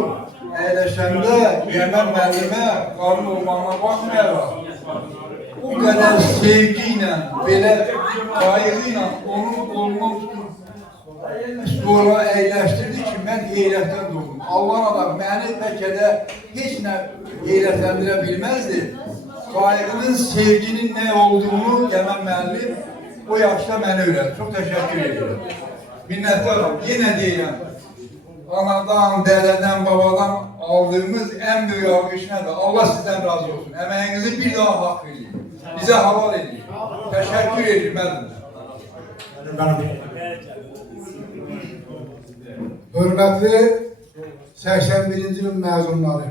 Əyləşəndə Qəmər müəllimə qarın olmağına baxmayaraq, o qədər sevgi ilə, belə qayğı ilə onun qolundan tutub, sonra əyləşdirdi ki, mən heyrətdən durdum. Allah adam məni bəlkə də heç nə heyrətləndirə bilməzdi. Qayğının, sevginin nə olduğunu Qəmər müəllim o yaşda mənə öyrədi. Çox təşəkkür edirəm. Minnətdaram. Yenə deyirəm, anadan, dədədən, babadan aldığımız ən böyük alqış nədir? Allah sizdən razı olsun. Əməyinizi bir daha haqq edin. Bizə halal edin. Təşəkkür edirəm müəllimlər. Hörmətli 81-ci il məzunları,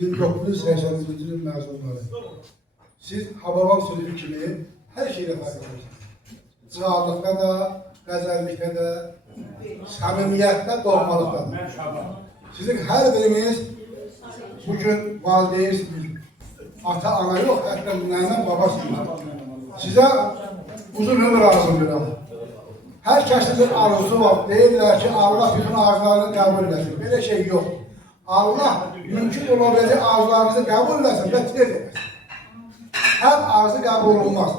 1981-ci il məzunları, siz Hababam sözü kimi hər şeylə fərqlənirsiniz. Cığallıqda da, qəzəllikdə də, səmimiyyətdə, doğmalıqda da. Sizin hər biriniz bugün valideynsiniz, ata-ana yox, hətta nənə babasınız. Sizə uzun ömür arzulayıram. Hər kəsin bir arzusu var. Deyirlər ki, Allah bütün arzularını qəbul eləsin. Belə şey yox. Allah mümkün olabiləcək arzularınızı qəbul eləsin və tez eləsin. Hər arzu qəbul olmaz.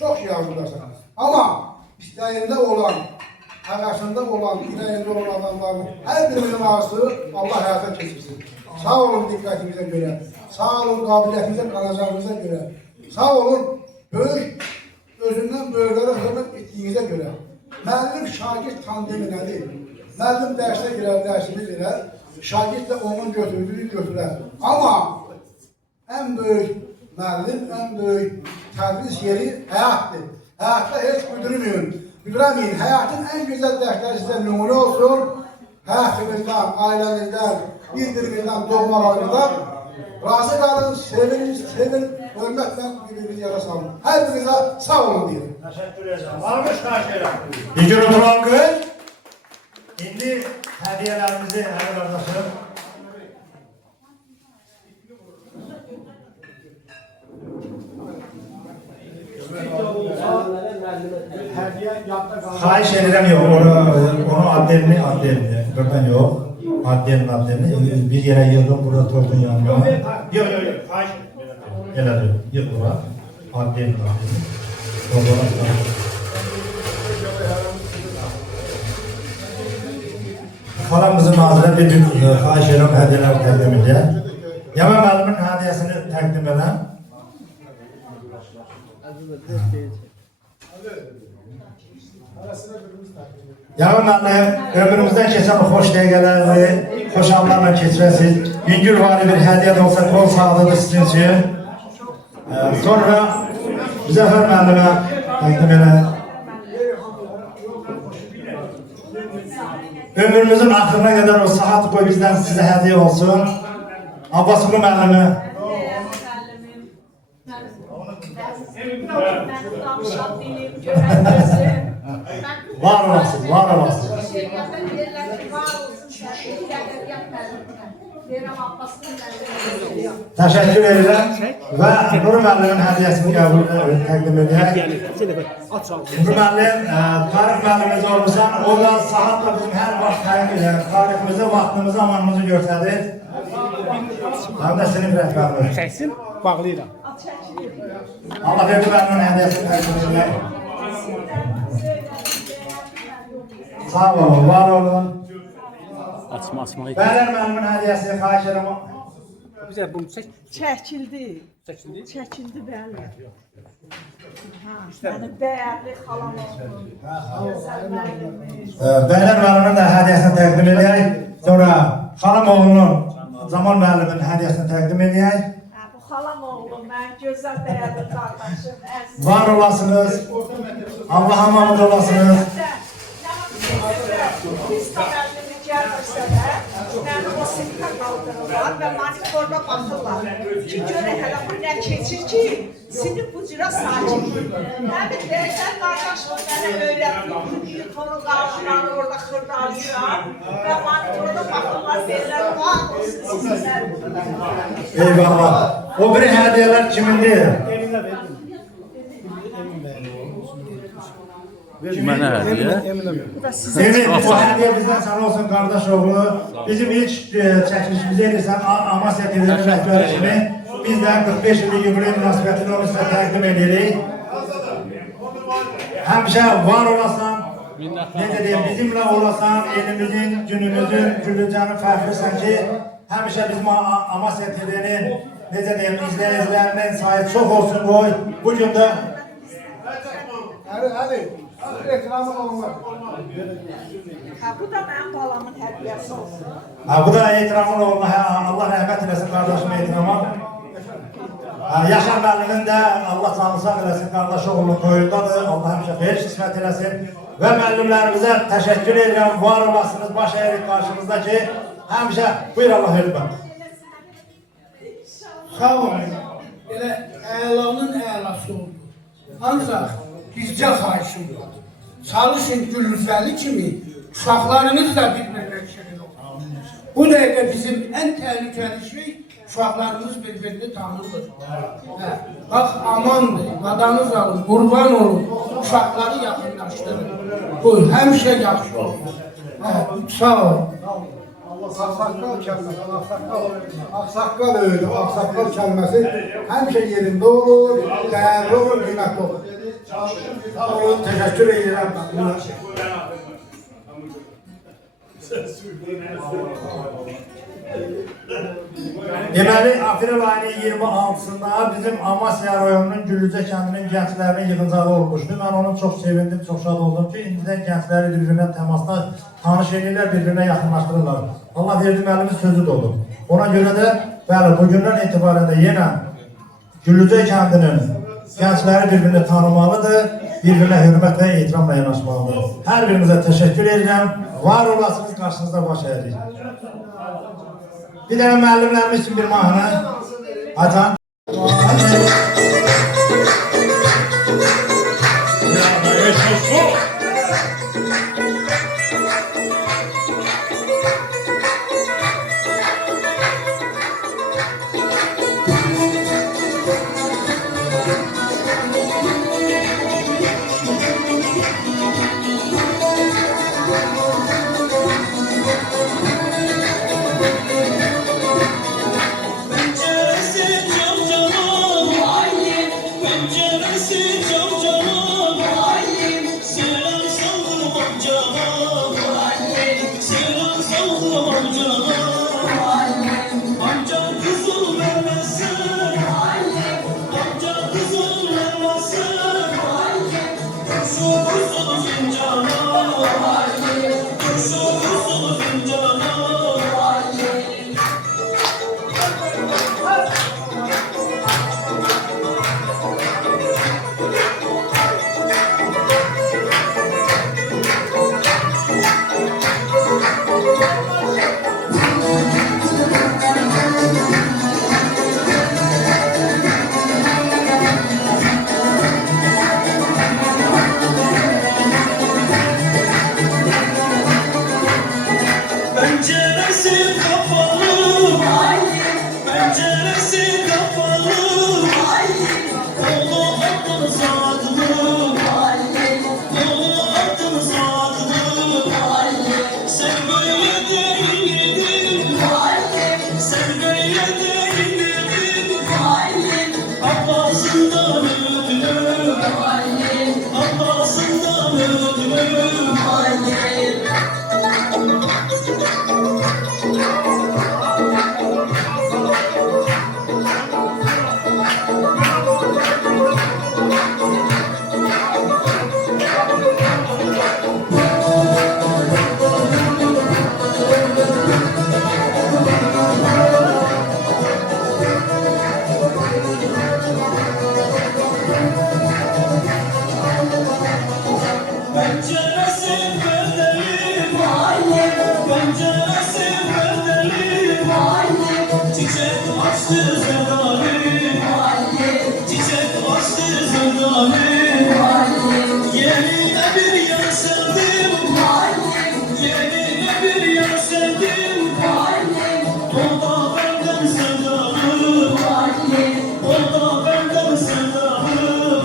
Çox şey arzularsan. Amma istəyində olan, həvəsində olan, ürəyində olan adamların hər birimizin arzusu Allah həyata keçirsin. Sağ olun diqqətimizə görə, sağ olun qabiliyyətimizə, qanacağımıza görə, sağ olun böyük, özündən böyüklərə hörmət etdiyinizə görə. Müəllim şagird tandemi nədir? Müəllim dərsə girər, dərsini verər, şagird də onun götürdüyünü götürər. Amma ən böyük müəllim, ən böyük tədris yeri həyatdır. Həyatda heç güdürəməyin. Həyatın ən gözəl dərsləri sizə nümunə olsun. Həyatınızdan, ailəmizdən, bir-birimizdən, doğmalarımızdan razı qalın, sevin, hörmətlə bir-birimizi yara salın. Hər birinizə sağ olun deyim. Teşekkür ederim. Varmış karşıya. Bir gün oturan kız. Şimdi hediyelerimizi her kardeşim. Xahiş ederim yok. Onu adlerini. Buradan yok. Adlerini. Bir yere yığdım. Burada topun yanına. Yok. Xahiş ederim. Yok burada. Adlerini. Xalamızın nazirə bir xahiş edirəm hədiyələr təqdim edir. Yaman müəllimin hədiyəsini təqdim edən. Yaman müəllim, ömrümüzdən keçən xoş dəqiqələri, xoş anlarla keçirəsiniz. Yüngül vari bir hədiyyə də olsa qol sağlığı sizin üçün. Sonra Müzəffər müəllimə təqdim edən. Ömrümüzün axırına kadar o saat koy bizden size hediye olsun. Abbaslı müəllimi. Var olasın. Təşəkkür edirəm və Nur müəllimin hədiyyəsini təqdim edək. Nur müəllim, tarix müəllimiz olmuşsan, o da saatla bizim hər vaxt tariximizi, vaxtımızı, amanımızı göstərir. Həm də sinif rəhbərimiz. Çəksin, bağlayıram. Allah verdi müəllimin hədiyyəsini təqdim edək. Sağ olun, var olun. Açmaq. Bəylər müəllimin hədiyyəsini xahiş edirəm. Bizə bunu çək. Çəkildi. Çəkildi bəli. Yəni dəyərli xalam olsun. Bəylər müəllimin də hədiyyəsini təqdim edək. Sonra xalam oğlunun Camal müəllimin hədiyyəsini təqdim edək. Bu xalam oğlum, mən gözəl dəyərli qardaşım, əzizim. Var olasınız. Allah'a emanet olasınız. Biz müəllimi gəlməsə də, məni o sinifə qaldırırlar və monitorda baxırlar ki, görə hələ bu nə keçir ki, sinif bu cürə sakindir. Həmin dəyərlər qardaşım mənə öyrətdi, yutonu qarşıları orada xırdalayıram və monitorda baxırlar, deyirlər, var olsun sizlər. Eyvallah. O biri hədiyyələr kimindir? Mənə hədiyyə. Emin, bu hədiyyə bizdən sana olsun qardaş oğlu. Bizim ilk çəkilişimizi edirsən Amasya TV'nin rəhbəri kimi. Biz də 45 illik yubiley münasibətini onu sizə təqdim edirik. Həmişə var olasan, necə deyim, bizimlə olasan, elimizin, günümüzün, Güllücanın fəxrisən ki, həmişə bizim Amasya TV'nin, necə deyim, izləyicilərinin sayı çox olsun qoy. Bugün də Hadi. Ekranı olmaz. Bu da mənim balamın hədiyyəsi olsun. Bu da ehtiramın oğluna, Allah rəhmət eləsin qardaşım ehtirama. Yaşar müəllimin də Allah canlı sağ eləsin, qardaşı oğlunun toyundadır. Allah həmişə xeyir qismət eləsin. Və müəllimlərimizə təşəkkür edirəm, var olasınız, baş əyirik qarşınızda ki, həmişə buyur Allah hörmət. Sağ olun. Elə əlanın əlası oldu. Ancaq bizcə xahişim var. Çalışın Güllüzəli kimi uşaqlarınız da bir-birinə şirin olsun. Bu dəqiqə bizim ən təhlükəli şey uşaqlarımız bir-birini tanırdır. Bax, amandır, qadanız alın, qurban olun, uşaqları yaxınlaşdırın. Bu həmişə yaxşı olur. Sağ olun. Aksaqqal kəlməsi, aksaqqal öyle, aksaqqal kəlməsi həmişə yerində olur, dəyərli olur, qiymətli olur. Sağ olun, təşəkkür edirəm. Deməli, aprel ayının 26-sında bizim Amasya rayonunun Güllücə kəndinin gənclərinin yığıncağı olmuşdu. Mən onun çox sevindim, çox şad oldum ki, indidən gəncləri bir-birinə təmasda tanış edirlər, bir-birinə yaxınlaşdırırlar. Allah verdi müəllimin sözü də olur. Ona görə də, bəli, bugündən etibarən də yenə Güllücə kəndinin gəncləri bir-birini tanımalıdır, bir-birinə hörmət və ehtiramla yanaşmalıdır. Hər birimizə təşəkkür edirəm, var olasınız, qarşınızda baş əyirik. Bir dənə müəllimlərimiz üçün bir mahnı. Hacan. Ay çiçek açtı sevdalim, çiçek açtı sevdalim. Yerine bir yar sevdim, yerine bir yar sevdim. O da benden sevdalim, o da benden sevdalim.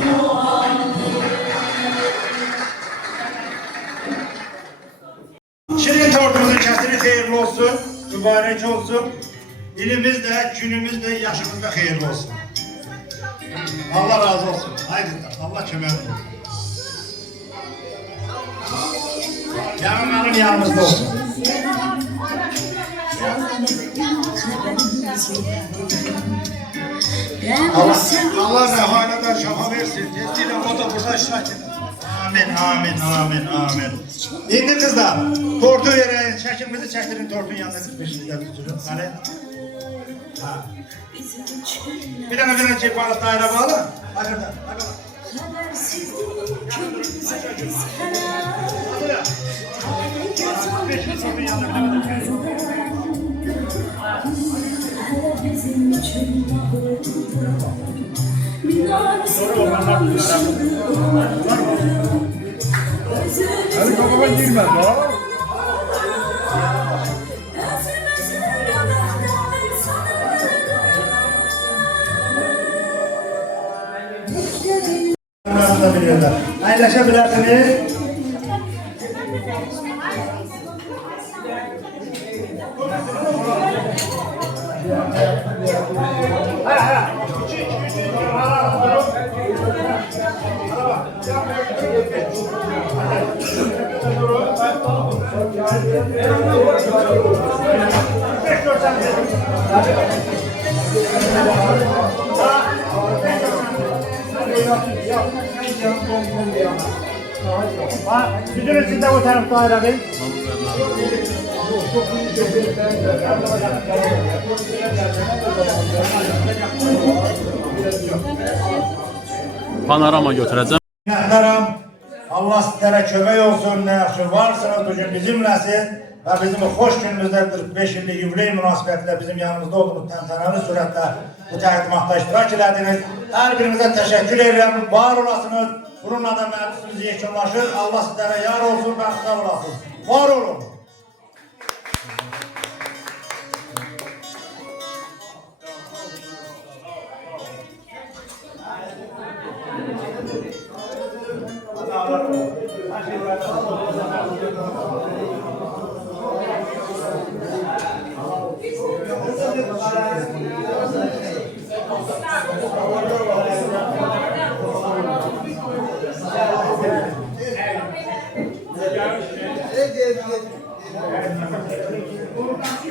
Şirin tortumuzun kesiri hayırlı olsun, mübarek olsun. İlimiz de, günümüz de, yaşımız da hayırlı olsun. Allah razı olsun. Haydi, Allah kömək olsun. Yarın benim yanımızda olsun. Allah rehaleden şafa versin. Yettiğiyle o da burada iştirak eder. Amin, amin, amin, amin. İndi kızlar, tortu verin, şəkilimizi çəkdirin, tortun yanına kısmışızda tuturun. Hani? Ha. Bir tane kepara daire bağlı. Hadi oradan, hadi oradan. Hadi kafama girmez ha. Paylaşabilirsiniz. Bütün içinde o tarafta ayrılayım. Panorama götüreceğim. Minnətdaram. Allah sizlere kömək olsun. Ne yaxşı varsınız bugün bizimləsiz ve bizim bu xoş günümüzdə 45 illik yubiley münasibətilə bizim yanımızda olduğunuz təntənəli surətdə bu təqdimatda iştirak elədiniz. Hər birinizə təşəkkür edirəm. Var olasınız. Bununla da məclisimiz yekunlaşır. Allah sizlere yar olsun, bəxtlər olasınız. Var olun.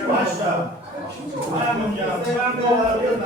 Başla. Ayağım ya. Ben de olabilir.